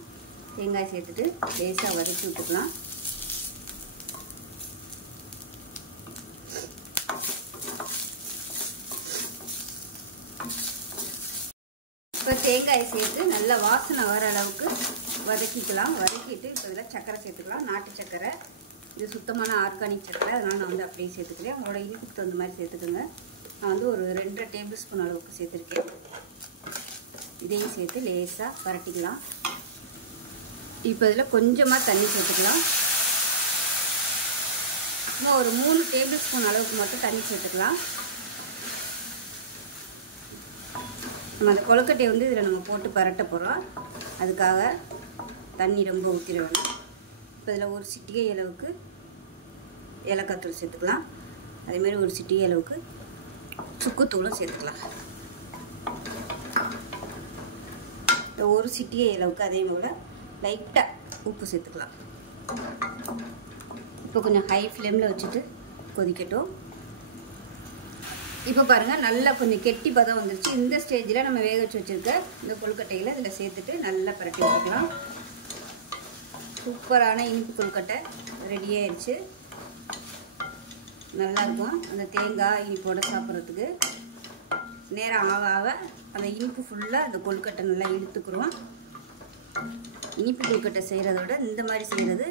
தேங்காய் சேர்த்துட்டு லேசாக வதக்கி விட்டுக்கலாம். இப்போ தேங்காயை சேர்த்து நல்லா வாசனை வர அளவுக்கு வதக்கிக்கலாம். வதக்கிட்டு இப்போ இதில் சர்க்கரை சேர்த்துக்கலாம். நாட்டு சர்க்கரை. இது சுத்தமான ஆர்கானிக் சர்க்கரை. அதனால் நான் வந்து அப்படியே சேர்த்துக்கிறேன். உங்களோட இனிப்புக்கு தகுந்த மாதிரி சேர்த்துக்கோங்க. நான் வந்து ஒரு 2 டேபிள் ஸ்பூன் அளவுக்கு சேர்த்துருக்கேன். இதையும் சேர்த்து லேசாக பரட்டிக்கலாம். இப்போ இதில் கொஞ்சமாக தண்ணி சேர்த்துக்கலாம். இன்னும் ஒரு 3 டேபிள் ஸ்பூன் அளவுக்கு மட்டும் தண்ணி சேர்த்துக்கலாம். நம்ம அந்த கொழுக்கட்டையை வந்து இதில் நம்ம போட்டு பரட்ட போகிறோம். அதுக்காக தண்ணி ரொம்ப ஊற்றிட வேணும். இப்போ இதில் ஒரு சிட்டிகை அளவுக்கு ஏலக்காய் தூள் சேர்த்துக்கலாம். அதேமாதிரி ஒரு சிட்டிகை அளவுக்கு சுக்குத்தூளும் சேர்த்துக்கலாம். இந்த ஒரு சிட்டிகை அளவுக்கு அதே போல் லைட்டாக உப்பு சேர்த்துக்கலாம். இப்போ கொஞ்சம் ஹை ஃப்ளேமில் வச்சுட்டு கொதிக்கட்டும். இப்போ பாருங்கள் நல்லா கொஞ்சம் கெட்டி பதம் வந்துருச்சு. இந்த ஸ்டேஜில் நம்ம வேக வச்சு வச்சுருக்க இந்த கொழுக்கட்டையில் இதில் சேர்த்துட்டு நல்லா பரட்டி விட்டுக்கலாம். சூப்பரான இனிப்பு கொழுக்கட்டை ரெடி ஆயிடுச்சு. நல்லாயிருக்கும். அந்த தேங்காய் இனிப்போடு சாப்பிட்றதுக்கு நேரம் ஆக ஆக அந்த இனிப்பு ஃபுல்லாக அந்த கொழுக்கட்டை நல்லா இழுத்துக்குறோம். இனிப்பு கொழுக்கட்டை செய்கிறதோட இந்த மாதிரி செய்கிறது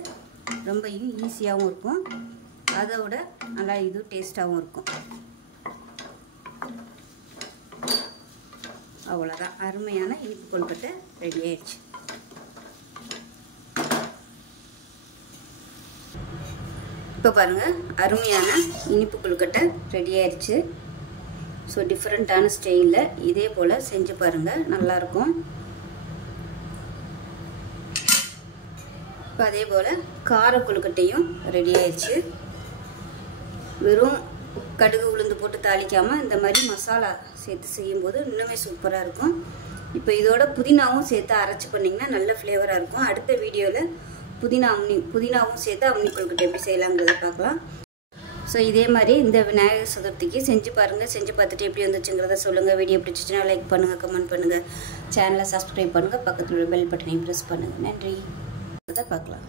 ரொம்ப ஈஸியாகவும் இருக்கும். அதோட நல்லா இது டேஸ்ட்டாகவும் இருக்கும். அவ்வளோதான். அருமையான இனிப்பு கொழுக்கட்டை ரெடி ஆயிடுச்சு. இப்போ பாருங்கள், அருமையான இனிப்பு கொழுக்கட்டை ரெடி ஆயிடுச்சு. ஸோ டிஃப்ரெண்ட்டான ஸ்டைலில் இதே போல் செஞ்சு பாருங்கள், நல்லாயிருக்கும். இப்போ அதே போல் கார கொழுக்கட்டையும் ரெடி ஆயிடுச்சு. வெறும் கடுகு உளுந்து போட்டு தாளிக்காமல் இந்த மாதிரி மசாலா சேர்த்து செய்யும்போது இன்னுமே சூப்பராக இருக்கும். இப்போ இதோட புதினாவும் சேர்த்து அரைச்சி பண்ணிங்கன்னா நல்ல ஃப்ளேவராக இருக்கும். அடுத்த வீடியோவில் புதினாவும் சேர்த்து அம்னி கொழுக்கட்டை எப்படி செய்யலாங்கிறத பார்க்கலாம். ஸோ இதே மாதிரி இந்த விநாயகர் சதுர்த்திக்கு செஞ்சு பாருங்கள். செஞ்சு பார்த்துட்டு எப்படி வந்துச்சுங்கிறத சொல்லுங்கள். வீடியோ பிடிச்சிச்சுன்னா லைக் பண்ணுங்கள், கமெண்ட் பண்ணுங்கள், சேனலை சப்ஸ்கிரைப் பண்ணுங்கள், பக்கத்தில் உள்ள பெல் பட்டனையும் ப்ரெஸ் பண்ணுங்கள். நன்றி. அதை பார்க்கலாம்.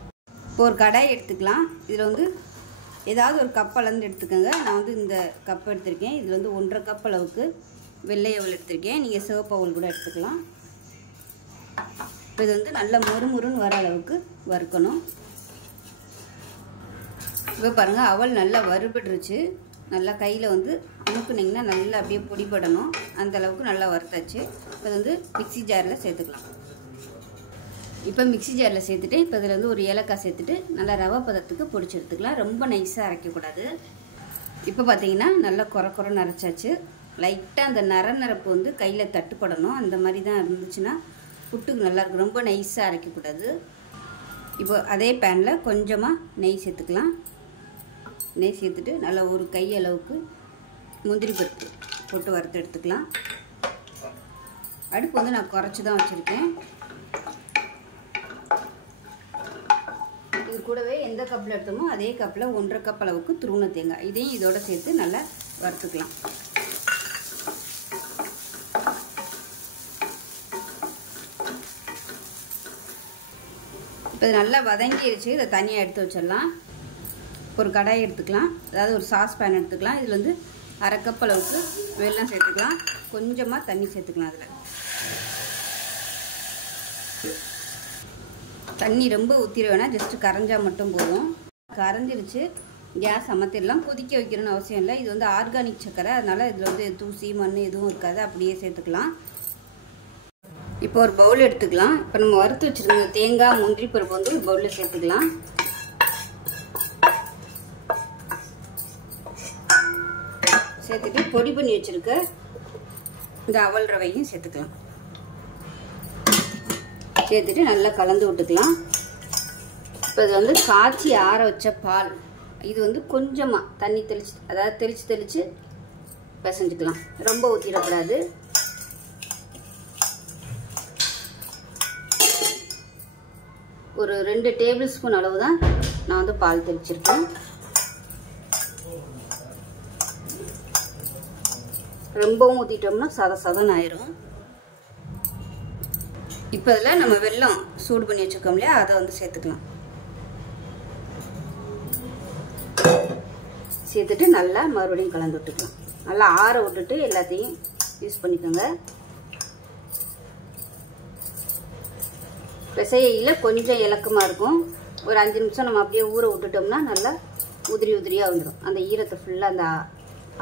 இப்போ ஒரு கடாய் எடுத்துக்கலாம். இதில் வந்து ஏதாவது ஒரு கப் அளந்து எடுத்துக்கோங்க. நான் வந்து இந்த கப் எடுத்திருக்கேன். இதில் வந்து 1.5 கப் அளவுக்கு வெள்ளை அவல் எடுத்திருக்கேன். நீங்கள் சிவப்பு அவல் கூட எடுத்துக்கலாம். இப்போ இது வந்து நல்லா மொறுமொறுன்னு வர அளவுக்கு வறுக்கணும். இப்போ பாருங்கள், அவல் நல்லா வறுபட்டுருச்சு. நல்லா கையில் வந்து அமுக்குனிங்கன்னா நல்லா அப்படியே பொடிப்படணும். அந்த அளவுக்கு நல்லா வறுத்தாச்சு. இப்போ வந்து மிக்சி ஜாரில் சேர்த்துக்கலாம். இப்போ மிக்சி ஜாரில் சேர்த்துட்டு இப்போ இதில் வந்து ஒரு ஏலக்காய் சேர்த்துட்டு நல்லா ரவை பதத்துக்கு பொடிச்சு எடுத்துக்கலாம். ரொம்ப நைஸாக அரைக்கக்கூடாது. இப்போ பார்த்தீங்கன்னா நல்லா குறை அரைச்சாச்சு. லைட்டாக அந்த நரப்பு வந்து கையில் தட்டுப்படணும். அந்த மாதிரி தான் இருந்துச்சுன்னா புட்டுக்கு நல்லாயிருக்கும். ரொம்ப நைஸாக அரைக்கக்கூடாது. இப்போ அதே பேனில் கொஞ்சமாக நெய் சேர்த்துக்கலாம். நெய் சேர்த்துட்டு நல்லா ஒரு கை அளவுக்கு முந்திரி பருப்பு போட்டு வறுத்து எடுத்துக்கலாம். அடுப்பு வந்து நான் குறைச்சி தான் வச்சுருக்கேன். இது கூடவே எந்த கப்பில் எடுத்தோமோ அதே கப்பில் 1.5 கப் அளவுக்கு துருவன தேங்காய் இதையும் இதோட சேர்த்து நல்லா வறுத்துக்கலாம். இப்போ இது நல்லா வதங்கிடுச்சு. இதை தனியாக எடுத்து வச்சிடலாம். ஒரு கடாய் எடுத்துக்கலாம். அதாவது ஒரு சாஸ் பேன் எடுத்துக்கலாம். இதில் வந்து 1/2 கப் அளவுக்கு வெல்லம் சேர்த்துக்கலாம். கொஞ்சமாக தண்ணி சேர்த்துக்கலாம். அதில் தண்ணி ரொம்ப ஊற்றிட வேணாம், ஜஸ்ட்டு கரைஞ்சால் மட்டும் போதும். கரைஞ்சிருச்சு. கேஸ் அமர்த்திடலாம். கொதிக்க வைக்கணும்னு அவசியம் இல்லை. இது வந்து ஆர்கானிக் சர்க்கரை, அதனால் இதில் வந்து தூசி மண் எதுவும் இருக்காது. அப்படியே சேர்த்துக்கலாம். இப்போ ஒரு பவுல் எடுத்துக்கலாம். இப்போ நம்ம வறுத்து வச்சுருந்த தேங்காய் முந்திரி பருப்பு வந்து ஒரு பவுலில் சேர்த்துக்கலாம். சேர்த்துட்டு பொடி பண்ணி வச்சுருக்க இந்த அவல் ரவையும் சேர்த்துக்கலாம். சேர்த்துட்டு நல்லா கலந்து விட்டுக்கலாம். இப்போ இது வந்து காய்ச்சி ஆற வச்ச பால். இது வந்து கொஞ்சமாக தண்ணி தெளிச்சு, அதாவது தெளித்து பிசைஞ்சுக்கலாம். ரொம்ப ஊற்றிடக்கூடாது. ஒரு 2 டேபிள் ஸ்பூன் அளவு தான் நான் வந்து பால் தெளிச்சிருக்கேன். ரொம்பவும் ஊற்றிட்டோம்னா சதன்னு ஆயிரும். இப்போ இதில் நம்ம வெல்லம் சூடு பண்ணி வச்சுருக்கோம் இல்லையா, அதை வந்து சேர்த்துக்கலாம். சேர்த்துட்டு நல்லா மறுபடியும் கலந்து விட்டுக்கலாம். நல்லா ஆற விட்டுட்டு எல்லாத்தையும் யூஸ் பண்ணிக்கோங்க. பிசையில் கொஞ்சம் இலக்கமாக இருக்கும். ஒரு 5 நிமிஷம் நம்ம அப்படியே ஊற விட்டுட்டோம்னா நல்லா உதிரியாக வந்துடும். அந்த ஈரத்தை ஃபுல்லாக அந்த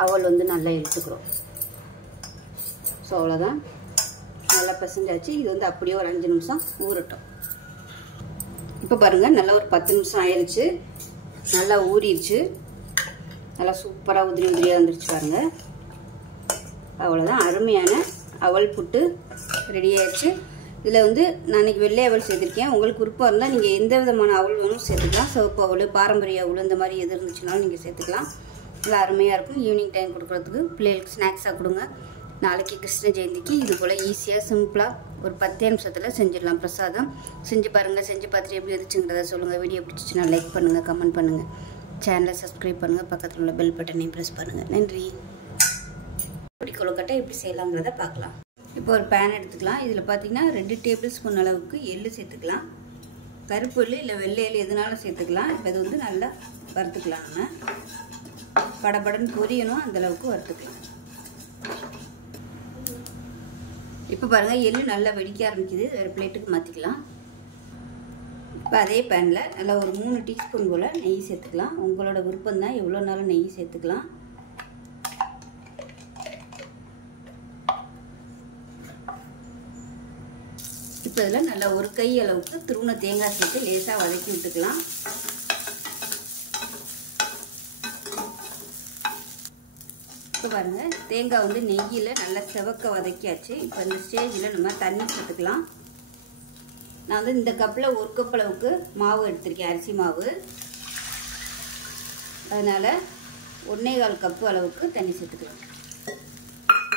அவல் வந்து நல்லா எடுத்துக்கிறோம். ஸோ அவ்வளோதான், நல்லா பிசைஞ்சாச்சு. இது வந்து அப்படியே ஒரு 5 நிமிஷம் ஊறட்டும். இப்போ பாருங்கள், நல்லா ஒரு 10 நிமிஷம் ஆயிடுச்சு. நல்லா ஊறிடுச்சு. நல்லா சூப்பராக உதிரியாக வந்துருச்சு பாருங்கள். அவ்வளோதான், அருமையான அவல் புட்டு ரெடி ஆயிடுச்சு. இதில் வந்து நான் இன்றைக்கி வெள்ளை அவல் சேர்த்துருக்கேன். உங்களுக்கு விருப்பம் இருந்தால் நீங்கள் எந்த விதமான அவல் வேணும் சேர்த்துக்கலாம். சிவப்பு அவல், பாரம்பரிய அவல், இந்த மாதிரி எது இருந்துச்சுனாலும் நீங்கள் சேர்த்துக்கலாம். நல்லா அருமையாக இருக்கும். ஈவினிங் டைம் கொடுக்குறதுக்கு பிள்ளைகளுக்கு ஸ்நாக்ஸாக கொடுங்க. நாளைக்கு கிருஷ்ண ஜெயந்திக்கு இது போல் ஈஸியாக சிம்பிளாக ஒரு 10 நிமிஷத்தில் செஞ்சிடலாம் பிரசாதம். செஞ்சு பாருங்கள். செஞ்சு பார்த்துட்டு எப்படி வந்துச்சுங்கிறத சொல்லுங்கள். வீடியோ பிடிச்சிச்சுன்னா லைக் பண்ணுங்கள், கமெண்ட் பண்ணுங்கள், சேனலை சப்ஸ்கிரைப் பண்ணுங்கள், பக்கத்தில் உள்ள பெல் பட்டனையும் ப்ரெஸ் பண்ணுங்கள். நன்றி. இப்படி கொழுக்கட்டை எப்படி செய்யலாங்கிறத பார்க்கலாம். இப்போ ஒரு பேன் எடுத்துக்கலாம். இதில் பார்த்தீங்கன்னா 2 டேபிள் ஸ்பூன் அளவுக்கு எள்ளு சேர்த்துக்கலாம். கருப்பு எள்ளு இல்லை வெள்ளை எள்ளு எதுனாலும் சேர்த்துக்கலாம். இப்போ இது வந்து நல்லா வறுத்துக்கலாம். நம்ம படபடன்னு பொரியணும், அந்தளவுக்கு வறுத்துக்கலாம். இப்போ பாருங்கள், எள்ளு நல்லா வெடிக்க ஆரம்பிக்குது. வேறு பிளேட்டுக்கு மாற்றிக்கலாம். இப்போ அதே பேனில் நல்லா ஒரு 3 டீஸ்பூன் போல் நெய் சேர்த்துக்கலாம். உங்களோட விருப்பம் தான், எவ்வளோ நாளும் நெய் சேர்த்துக்கலாம். இப்போ இதில் நல்லா ஒரு கை அளவுக்கு துருவன தேங்காய் சேர்த்து லேசாக வதக்கி விட்டுக்கலாம். இப்போ பாருங்கள் தேங்காய் வந்து நெய்யில் நல்லா செவக்க வதக்கியாச்சு. இப்போ இந்த ஸ்டேஜில் நம்ம தண்ணி சேர்த்துக்கலாம். நான் வந்து இந்த கப்பில் 1 கப் அளவுக்கு மாவு எடுத்திருக்கேன், அரிசி மாவு. அதனால் 1.25 கப்பு அளவுக்கு தண்ணி சேர்த்துக்கலாம்.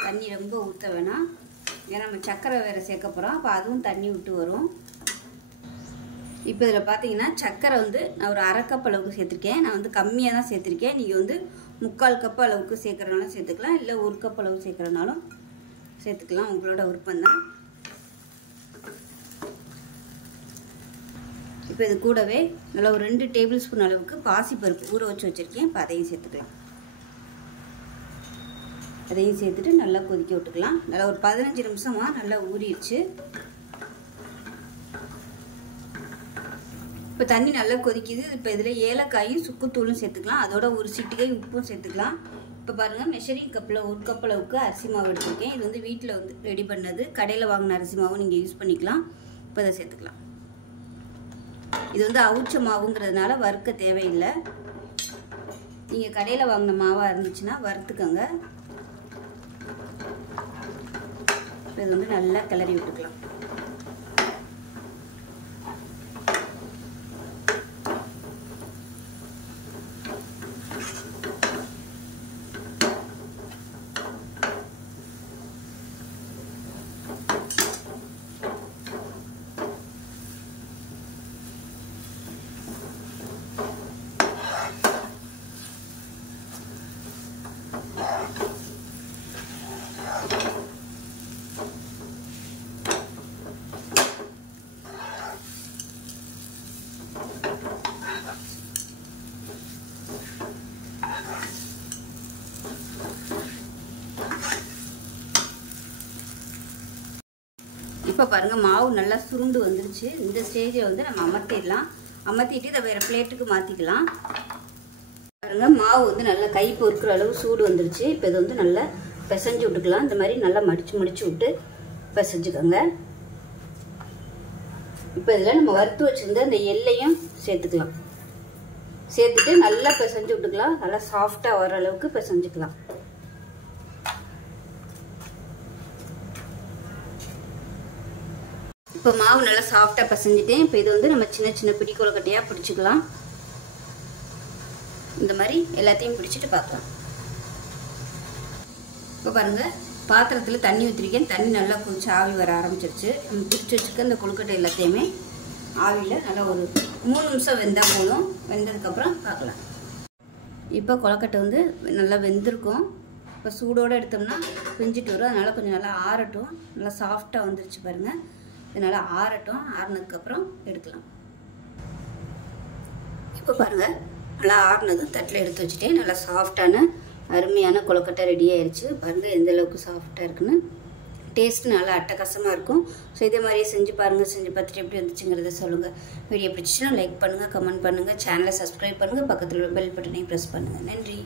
தண்ணி ரொம்ப ஊற்ற வேணாம், ஏன்னா நம்ம சர்க்கரை வேறு சேர்க்க போகிறோம். அப்போ அதுவும் தண்ணி விட்டு வரும். இப்போ இதில் பார்த்தீங்கன்னா சர்க்கரை வந்து நான் ஒரு 1/2 கப் அளவுக்கு சேர்த்துருக்கேன். நான் வந்து கம்மியாக தான் சேர்த்துருக்கேன். நீங்கள் வந்து 3/4 கப் அளவுக்கு சேர்க்குறனாலும் சேர்த்துக்கலாம், இல்லை 1 கப் அளவு சேர்க்குறனாலும் சேர்த்துக்கலாம், உங்களோட விருப்பம்தான். இப்போ இது கூடவே நல்லா ஒரு 2 டேபிள் ஸ்பூன் அளவுக்கு பாசிப்பருப்பு ஊற வச்சு வச்சுருக்கேன். இப்போ அதையும் சேர்த்துக்கலாம். அதையும் சேர்த்துட்டு நல்லா கொதிக்க விட்டுக்கலாம். நல்லா ஒரு 15 நிமிஷமாக நல்லா ஊறிடுச்சு. இப்போ தண்ணி நல்லா கொதிக்குது. இப்போ இதில் ஏலக்காயும் சுக்குத்தூளும் சேர்த்துக்கலாம். அதோட ஒரு சிட்டிகை உப்பும் சேர்த்துக்கலாம். இப்போ பாருங்கள் மெஷரிங் கப்பில் 1 கப் அளவுக்கு அரிசி மாவு எடுத்துருக்கேன். இது வந்து வீட்டில் வந்து ரெடி பண்ணது, கடையில் வாங்கின அரிசி மாவும் நீங்கள் யூஸ் பண்ணிக்கலாம். இப்போ அதை சேர்த்துக்கலாம். இது வந்து அவுச்ச மாவுங்கிறதுனால வறுக்க தேவையில்லை. நீங்கள் கடையில் வாங்கின மாவாக இருந்துச்சுன்னா வறுத்துக்கோங்க. இப்போ இது வந்து நல்லா கிளறி விட்டுக்கலாம். இப்போ பாருங்கள் மாவு நல்லா சுருண்டு வந்துருச்சு. இந்த ஸ்டேஜில் வந்து நம்ம அமர்த்திடலாம். அமர்த்திட்டு இதை வேறு பிளேட்டுக்கு மாற்றிக்கலாம். பாருங்கள் மாவு வந்து நல்லா கை பொறுக்கிற அளவு சூடு வந்துருச்சு. இப்போ இதை வந்து நல்லா பிசைஞ்சு விட்டுக்கலாம். இந்த மாதிரி நல்லா மடித்து விட்டு பிசைஞ்சுக்கோங்க. இப்போ இதில் நம்ம வறுத்து வச்சுருந்த இந்த எள்ளையும் சேர்த்துக்கலாம். சேர்த்துட்டு நல்லா பிசைஞ்சு விட்டுக்கலாம். நல்லா சாஃப்டாக வர அளவுக்கு பிசைஞ்சுக்கலாம். இப்போ மாவு நல்லா சாஃப்டாக பிசைஞ்சிட்டேன். இப்போ இது வந்து நம்ம சின்ன சின்ன பிடி கொழுக்கட்டையாக பிடிச்சிக்கலாம். இந்த மாதிரி எல்லாத்தையும் பிடிச்சிட்டு பார்க்கலாம். இப்போ பாருங்கள் பாத்திரத்தில் தண்ணி ஊற்றிருக்கேன். தண்ணி நல்லா கொதிச்சு ஆவி வர ஆரம்பிச்சிருச்சு. நம்ம பிடிச்சி வச்சுக்க இந்த கொழுக்கட்டை எல்லாத்தையுமே ஆவியில் நல்லா ஒரு 3 நிமிஷம் வெந்தால் போதும். வெந்ததுக்கப்புறம் பார்க்கலாம். இப்போ கொழுக்கட்டை வந்து நல்லா வெந்திருக்கும். இப்போ சூடோடு எடுத்தோம்னா பிஞ்சிட்டு வரும். அதனால் கொஞ்சம் நல்லா ஆறட்டும். நல்லா சாஃப்டாக வந்துருச்சு பாருங்கள். இதனால் ஆறட்டும். ஆறுனதுக்கப்புறம் எடுக்கலாம். இப்போ பாருங்கள் நல்லா ஆறுனதும் தட்டில் எடுத்து வச்சுட்டேன். நல்லா சாஃப்டான அருமையான கொழுக்கட்டை ரெடி ஆயிடுச்சு. பாருங்கள் எந்த அளவுக்கு சாஃப்டாக இருக்குன்னு. டேஸ்ட்டு நல்லா அட்டகாசமாக இருக்கும். ஸோ இதே மாதிரியே செஞ்சு பாருங்கள். செஞ்சு பார்த்துட்டு எப்படி வந்துச்சுங்கிறத சொல்லுங்கள். வீடியோ பிடிச்சிச்சுன்னா லைக் பண்ணுங்கள், கமெண்ட் பண்ணுங்கள், சேனலை சப்ஸ்கிரைப் பண்ணுங்கள், பக்கத்தில் உள்ள பெல் பட்டனையும் ப்ரெஸ் பண்ணுங்கள். நன்றி.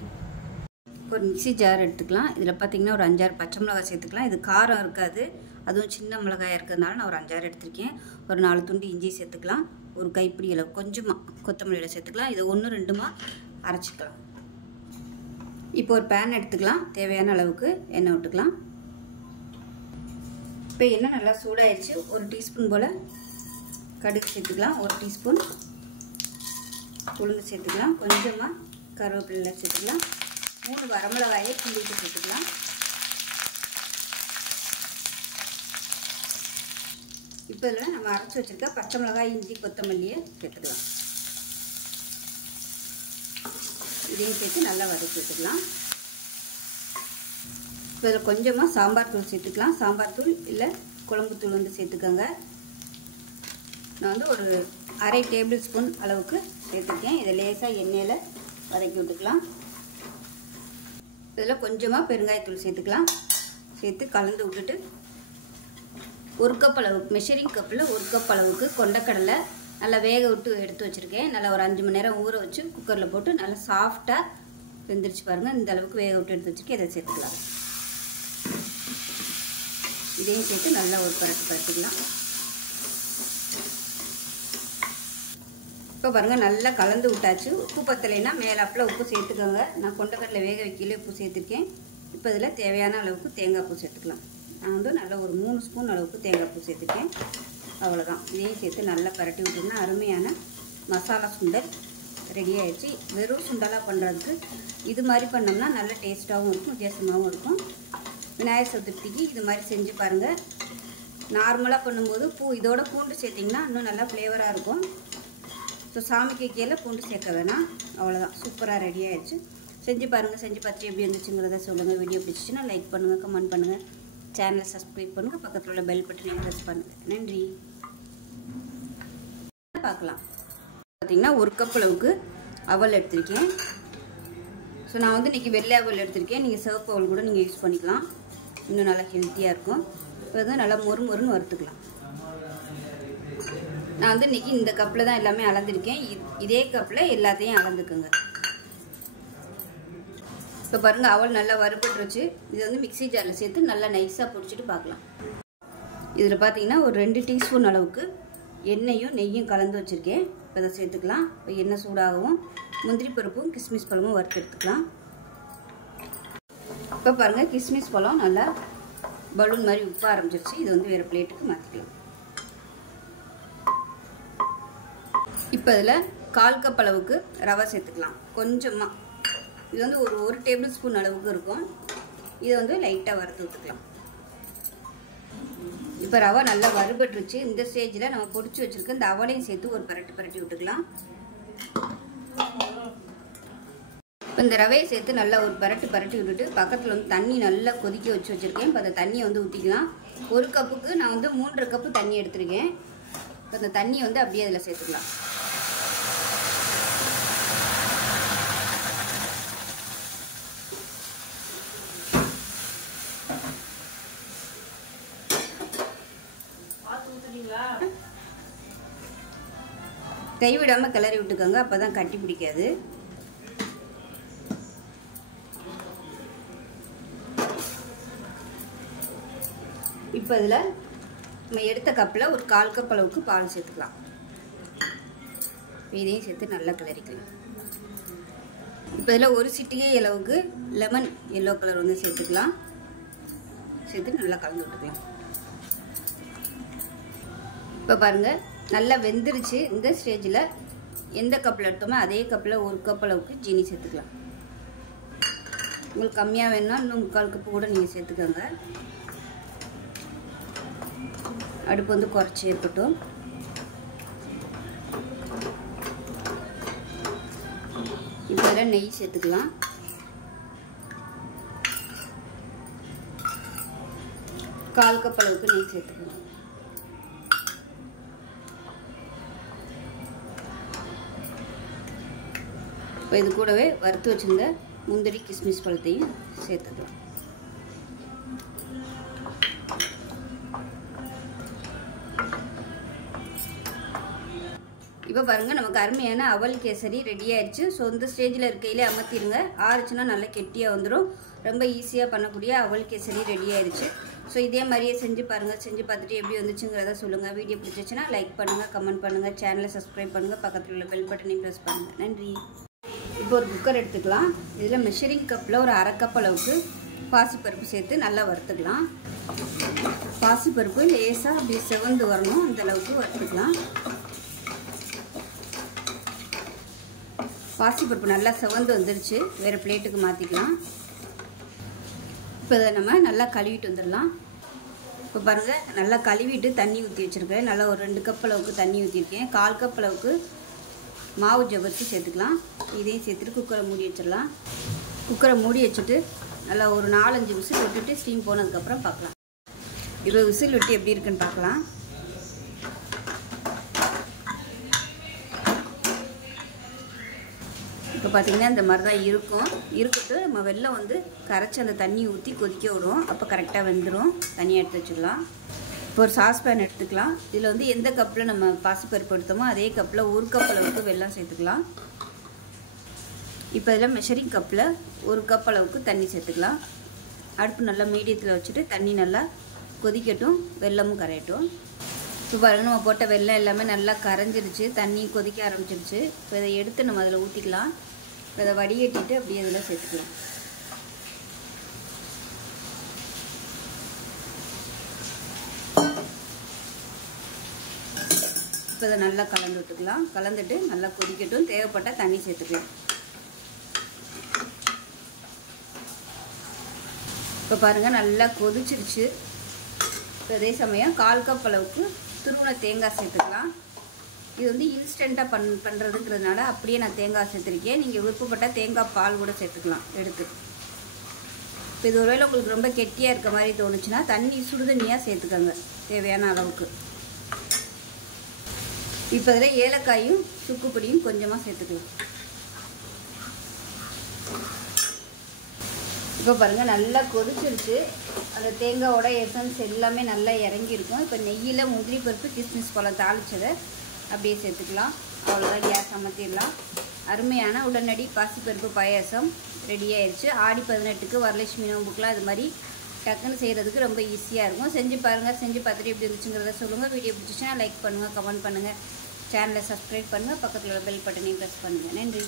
ஒரு மிக்ஸி ஜார் எடுத்துக்கலாம். இதில் பார்த்திங்கன்னா ஒரு 5-6 பச்சை மிளகாய் சேர்த்துக்கலாம். இது காரம் இருக்காது, அதுவும் சின்ன மிளகாயாக இருக்கிறதுனால நான் ஒரு 5-6 எடுத்திருக்கேன். ஒரு 4 துண்டு இஞ்சி சேர்த்துக்கலாம். ஒரு கைப்பிடி அளவு கொஞ்சமாக கொத்தமல்லியில் சேர்த்துக்கலாம். இதை 1-2 அரைச்சிக்கலாம். இப்போ ஒரு பேன் எடுத்துக்கலாம். தேவையான அளவுக்கு எண்ணெய் விட்டுக்கலாம். இப்போ எண்ணெய் நல்லா சூடாயிடுச்சு. 1 டீஸ்பூன் போல் கடுகு சேர்த்துக்கலாம். 1 டீஸ்பூன் உளுந்து சேர்த்துக்கலாம். கொஞ்சமாக கருவேப்பிலை சேர்த்துக்கலாம். 3 வரமிளகாயை கிள்ளிட்டு சேர்த்துக்கலாம். இப்போ இதில் நம்ம அரைச்சி வச்சுருக்க பச்சை மிளகாய், இஞ்சி, கொத்தமல்லியை சேர்த்துக்கலாம். இதையும் சேர்த்து நல்லா வதக்கி வச்சுக்கலாம். இப்போ இதில் கொஞ்சமாக சாம்பார் தூள் சேர்த்துக்கலாம். சாம்பார் தூள் இல்லை குழம்புத்தூள் வந்து சேர்த்துக்கோங்க. நான் வந்து ஒரு 1/2 டேபிள் ஸ்பூன் அளவுக்கு சேர்த்துருக்கேன். இதை லேசாக எண்ணெயில் வதக்கி விட்டுக்கலாம். இதில் கொஞ்சமாக பெருங்காயத்தூள் சேர்த்துக்கலாம். சேர்த்து கலந்து விட்டுட்டு 1 கப் அளவுக்கு மெஷரிங் கப்பில் 1 கப் அளவுக்கு கொண்டக்கடலை நல்லா வேக விட்டு எடுத்து வச்சுருக்கேன். நல்லா ஒரு 5 மணி நேரம் ஊற வச்சு குக்கரில் போட்டு நல்லா சாஃப்டாக வெந்துருச்சு பாருங்கள். இந்த அளவுக்கு வேக விட்டு எடுத்து வச்சுருக்கேன். இதை சேர்த்துக்கலாம். இதையும் சேர்த்து நல்லா ஒரு பரட்டிக்கலாம். இப்போ பாருங்கள் நல்லா கலந்து விட்டாச்சு. உப்பு பத்தலைன்னா மேலாப்பில் உப்பு சேர்த்துக்கோங்க. நான் கொண்டக்கடலை வேக வைக்கல உப்பு சேர்த்துருக்கேன். இப்போ இதில் தேவையான அளவுக்கு தேங்காய் பூ சேர்த்துக்கலாம். நான் வந்து நல்லா ஒரு 3 ஸ்பூன் அளவுக்கு தேங்காய் பூ சேர்த்துக்கேன். அவ்வளோதான். இதையும் சேர்த்து நல்லா பரட்டி விட்டோம்னா அருமையான மசாலா சுண்டல் ரெடி ஆயிடுச்சு. வெறும் சுண்டலாக பண்ணுறதுக்கு இது மாதிரி பண்ணோம்னா நல்ல டேஸ்ட்டாகவும் இருக்கும், வித்தியாசமாகவும் இருக்கும். விநாயகர் சதுர்த்திக்கு இது மாதிரி செஞ்சு பாருங்கள். நார்மலாக பண்ணும்போது இதோட பூண்டு சேர்த்திங்கன்னா இன்னும் நல்லா ஃப்ளேவராக இருக்கும். ஸோ சாமிக்கு கீழே பூண்டு சேர்க்க வேணாம். அவ்வளோதான், சூப்பராக ரெடி ஆயிடுச்சு. செஞ்சு பாருங்கள். செஞ்சு பார்த்துட்டு எப்படி இருந்துச்சுங்கிறத சொல்லுங்கள். வீடியோ பிடிச்சிச்சுன்னா லைக் பண்ணுங்கள், கமெண்ட் பண்ணுங்கள், சேனலை சப்ஸ்கிரைப் பண்ணுங்கள், பக்கத்தில் உள்ள பெல் பட்டனை ப்ரெஸ் பண்ணுங்கள். நன்றி. பார்க்கலாம். பார்த்திங்கன்னா 1 கப் அளவுக்கு அவல் எடுத்திருக்கேன். ஸோ நான் வந்து இன்றைக்கி வெள்ளை அவல் எடுத்திருக்கேன். நீங்கள் சிவப்பு அவல் கூட நீங்கள் யூஸ் பண்ணிக்கலாம், இன்னும் நல்லா ஹெல்த்தியாக இருக்கும். இப்போ வந்து நல்லா மொறுன்னு வறுத்துக்கலாம். நான் வந்து இன்றைக்கி இந்த கப்பில் தான் எல்லாமே அளந்துருக்கேன். இதே கப்பில் எல்லாத்தையும் அளந்துக்குங்க. இப்போ பாருங்கள், அவல் நல்லா வறுபட்டுருச்சு. இது வந்து மிக்ஸி ஜாரில் சேர்த்து நல்லா நைஸாக பொடிச்சிட்டு பார்க்கலாம். இதில் பார்த்தீங்கன்னா ஒரு 2 டீஸ்பூன் அளவுக்கு எண்ணெயும் நெய்யும் கலந்து வச்சுருக்கேன். இப்போ அதை சேர்த்துக்கலாம். இப்போ எண்ணெய் சூடாகவும் முந்திரி பருப்பும் கிஸ்மிஸ் பழமும் வறுத்து எடுத்துக்கலாம். இப்போ பாருங்கள், கிஸ்மிஸ் பழம் நல்லா பலூன் மாதிரி உப்ப ஆரம்பிச்சிருச்சு. இது வந்து வேறு பிளேட்டுக்கு மாற்றிக்கலாம். இப்போ இதில் 1/4 கப் அளவுக்கு ரவை சேர்த்துக்கலாம். கொஞ்சமாக, இது வந்து ஒரு 1 டேபிள் ஸ்பூன் அளவுக்கு இருக்கும். இதை வந்து லைட்டாக வறுத்து விட்டுக்கலாம். இப்போ ரவை நல்லா வறுபட்டுருச்சு. இந்த ஸ்டேஜில் நம்ம பொடிச்சு வச்சுருக்க இந்த அவலையும் சேர்த்து ஒரு பரட்டி விட்டுக்கலாம். இப்போ இந்த ரவையை சேர்த்து நல்லா ஒரு பரட்டி விட்டுட்டு பக்கத்தில் வந்து தண்ணி நல்லா கொதிக்க வச்சுருக்கேன். இப்போ அந்த தண்ணியை வந்து ஊற்றிக்கலாம். 1 கப்புக்கு நான் வந்து 3.5 கப்பு தண்ணி எடுத்துருக்கேன். இப்போ அந்த தண்ணியை வந்து அப்படியே அதில் சேர்த்துக்கலாம். கைவிடாமல் கிளறி விட்டுக்கோங்க, அப்போ தான் கட்டி பிடிக்காது. இப்போ இதில் நம்ம எடுத்த கப்பில் ஒரு 1/4 கப் அளவுக்கு பால் சேர்த்துக்கலாம். இதையும் சேர்த்து நல்லா கிளறிக்கலாம். இப்போ இதில் ஒரு சிட்டிகை அளவுக்கு லெமன் எல்லோ கலர் வந்து சேர்த்துக்கலாம். சேர்த்து நல்லா கலந்து விட்டுக்கலாம். இப்போ பாருங்கள், நல்லா வெந்துருச்சு. இந்த ஸ்டேஜில் எந்த கப்பில் எடுத்தோமோ அதே கப்பில் 1 கப் அளவுக்கு ஜீனி சேர்த்துக்கலாம். உங்களுக்கு கம்மியாக வேணும்னா இன்னும் 3/4 கப்பு கூட நீங்கள் சேர்த்துக்கோங்க. அடுப்பு வந்து குறைச்சி இருக்கட்டும். இப்போ இதில் நெய் சேர்த்துக்கலாம். கால் கப் அளவுக்கு நெய் சேர்த்துக்கலாம். இப்போ இது கூடவே வறுத்து வச்சுருந்த முந்திரி கிஸ்மிஸ் பழத்தையும் சேர்த்துக்கலாம். இப்போ பாருங்கள், நமக்கு அருமையான அவல் கேசரி ரெடி ஆயிடுச்சு. ஸோ இந்த ஸ்டேஜில் இருக்கையிலே அமர்த்திடுங்க. ஆறுச்சுன்னா நல்லா கெட்டியாக வந்துடும். ரொம்ப ஈஸியாக பண்ணக்கூடிய அவல் கேசரி ரெடி ஆயிடுச்சு. ஸோ இதே மாதிரியே செஞ்சு பாருங்கள். செஞ்சு பார்த்துட்டு எப்படி வந்துச்சுங்கிறத சொல்லுங்கள். வீடியோ பிடிச்சிச்சுன்னா லைக் பண்ணுங்கள், கமெண்ட் பண்ணுங்கள், சேனலை சப்ஸ்கிரைப் பண்ணுங்கள், பக்கத்தில் உள்ள பெல் பட்டனையும் ப்ரெஸ் பண்ணுங்கள். நன்றி. இப்போ ஒரு குக்கர் எடுத்துக்கலாம். இதில் மெஷரிங் கப்பில் ஒரு 1/2 கப் அளவுக்கு பாசிப்பருப்பு சேர்த்து நல்லா வறுத்துக்கலாம். பாசிப்பருப்பு லேசாக அப்படியே செவந்து வரணும், அந்த அளவுக்கு வறுத்துக்கலாம். பாசிப்பருப்பு நல்லா செவந்து வந்துடுச்சு. வேறு பிளேட்டுக்கு மாற்றிக்கலாம். இப்போ இதை நம்ம நல்லா கழுவிட்டு வந்துடலாம். இப்போ பாருங்கள், நல்லா கழுவிட்டு தண்ணி ஊற்றி வச்சுருக்கேன். நல்லா ஒரு 2 கப் அளவுக்கு தண்ணி ஊற்றிருக்கேன். 1/4 கப் அளவுக்கு மாவு ஜவ்வரிசி சேர்த்துக்கலாம். இதையும் சேர்த்துட்டு குக்கரை மூடி வச்சிடலாம். குக்கரை மூடி வச்சுட்டு நல்லா ஒரு 4-5 விசில் விட்டுட்டு ஸ்டீம் போனதுக்கப்புறம் பார்க்கலாம். இப்போ விசில் விட்டு எப்படி இருக்குன்னு பார்க்கலாம். இப்போ பார்த்திங்கன்னா இந்த மாதிரி தான் இருக்கட்டும். நம்ம வெல்லம் வந்து கரைச்சி அந்த தண்ணி ஊற்றி கொதிக்க விடுவோம். அப்போ கரெக்டாக வெந்துடும். தண்ணியை எடுத்து வச்சுக்கலாம். இப்போ ஒரு சாஸ்பேன் எடுத்துக்கலாம். இதில் வந்து எந்த கப்பில் நம்ம பாசிப்பருப்பு எடுத்தோமோ அதே கப்பில் 1 கப் அளவுக்கு வெல்லம் சேர்த்துக்கலாம். இப்போ இதில் மெஷரிங் கப்பில் 1 கப் அளவுக்கு தண்ணி சேர்த்துக்கலாம். அடுப்பு நல்லா மீடியத்தில் வச்சுட்டு தண்ணி நல்லா கொதிக்கட்டும், வெல்லமும் கரையட்டும். இப்போ பாருங்கள், நம்ம போட்ட வெல்லம் எல்லாமே நல்லா கரைஞ்சிருச்சு, தண்ணி கொதிக்க ஆரம்பிச்சிருச்சு. இப்போ இதை எடுத்து நம்ம அதில் ஊற்றிக்கலாம். இப்போ இதை வடிகட்டிட்டு அப்படியே இதில் சேர்த்துக்கலாம். இப்போ இதை நல்லா கலந்து விட்டுக்கலாம். கலந்துட்டு நல்லா கொதிக்கட்டும். தேவைப்பட்டால் தண்ணி சேர்த்துக்கலாம். இப்போ பாருங்கள் நல்லா கொதிச்சிருச்சு. இப்போ அதே சமயம் 1/4 கப் அளவுக்கு துருவின தேங்காய் சேர்த்துக்கலாம். இது வந்து இன்ஸ்டண்ட்டாக பண்ணுறதுங்கிறதுனால அப்படியே நான் தேங்காய் சேர்த்துருக்கேன். நீங்கள் விருப்பப்பட்டால் தேங்காய் பால் கூட சேர்த்துக்கலாம் எடுத்து. இப்போ இது ஒருவேளை உங்களுக்கு ரொம்ப கெட்டியாக இருக்க மாதிரி தோணுச்சுன்னா தண்ணி சுடுதண்ணியாக சேர்த்துக்கோங்க தேவையான அளவுக்கு. இப்போ இதில் ஏலக்காயும் சுக்கு பொடியும் கொஞ்சமாக சேர்த்துக்கலாம். இப்போ பாருங்கள் நல்லா கொதிச்சிருச்சு. அந்த தேங்காயோட எசன்ஸ் எல்லாமே நல்லா இறங்கியிருக்கும். இப்போ நெய்யில் முந்திரி பருப்பு கிஸ்மிஸ் பழம் தாளித்ததை அப்படியே சேர்த்துக்கலாம். அவ்வளோதான், கேஸ் அமர்த்திடலாம். அருமையான உடனடி பாசிப்பருப்பு பாயாசம் ரெடி ஆயிடுச்சு. ஆடி 18க்கு வரலட்சுமி நோம்புக்குலாம் இது மாதிரி டக்குன்னு செய்கிறதுக்கு ரொம்ப ஈஸியாக இருக்கும். செஞ்சு பாருங்கள். செஞ்சு பார்த்துட்டு எப்படி இருந்துச்சுங்கிறத சொல்லுங்கள். வீடியோ பிடிச்சிச்சுன்னா லைக் பண்ணுங்கள், கமெண்ட் பண்ணுங்கள், சேனலை சப்ஸ்கிரைப் பண்ணுங்கள், பக்கத்தில் உள்ள பெல் பட்டனையும் ப்ரெஸ் பண்ணுங்கள். நன்றி.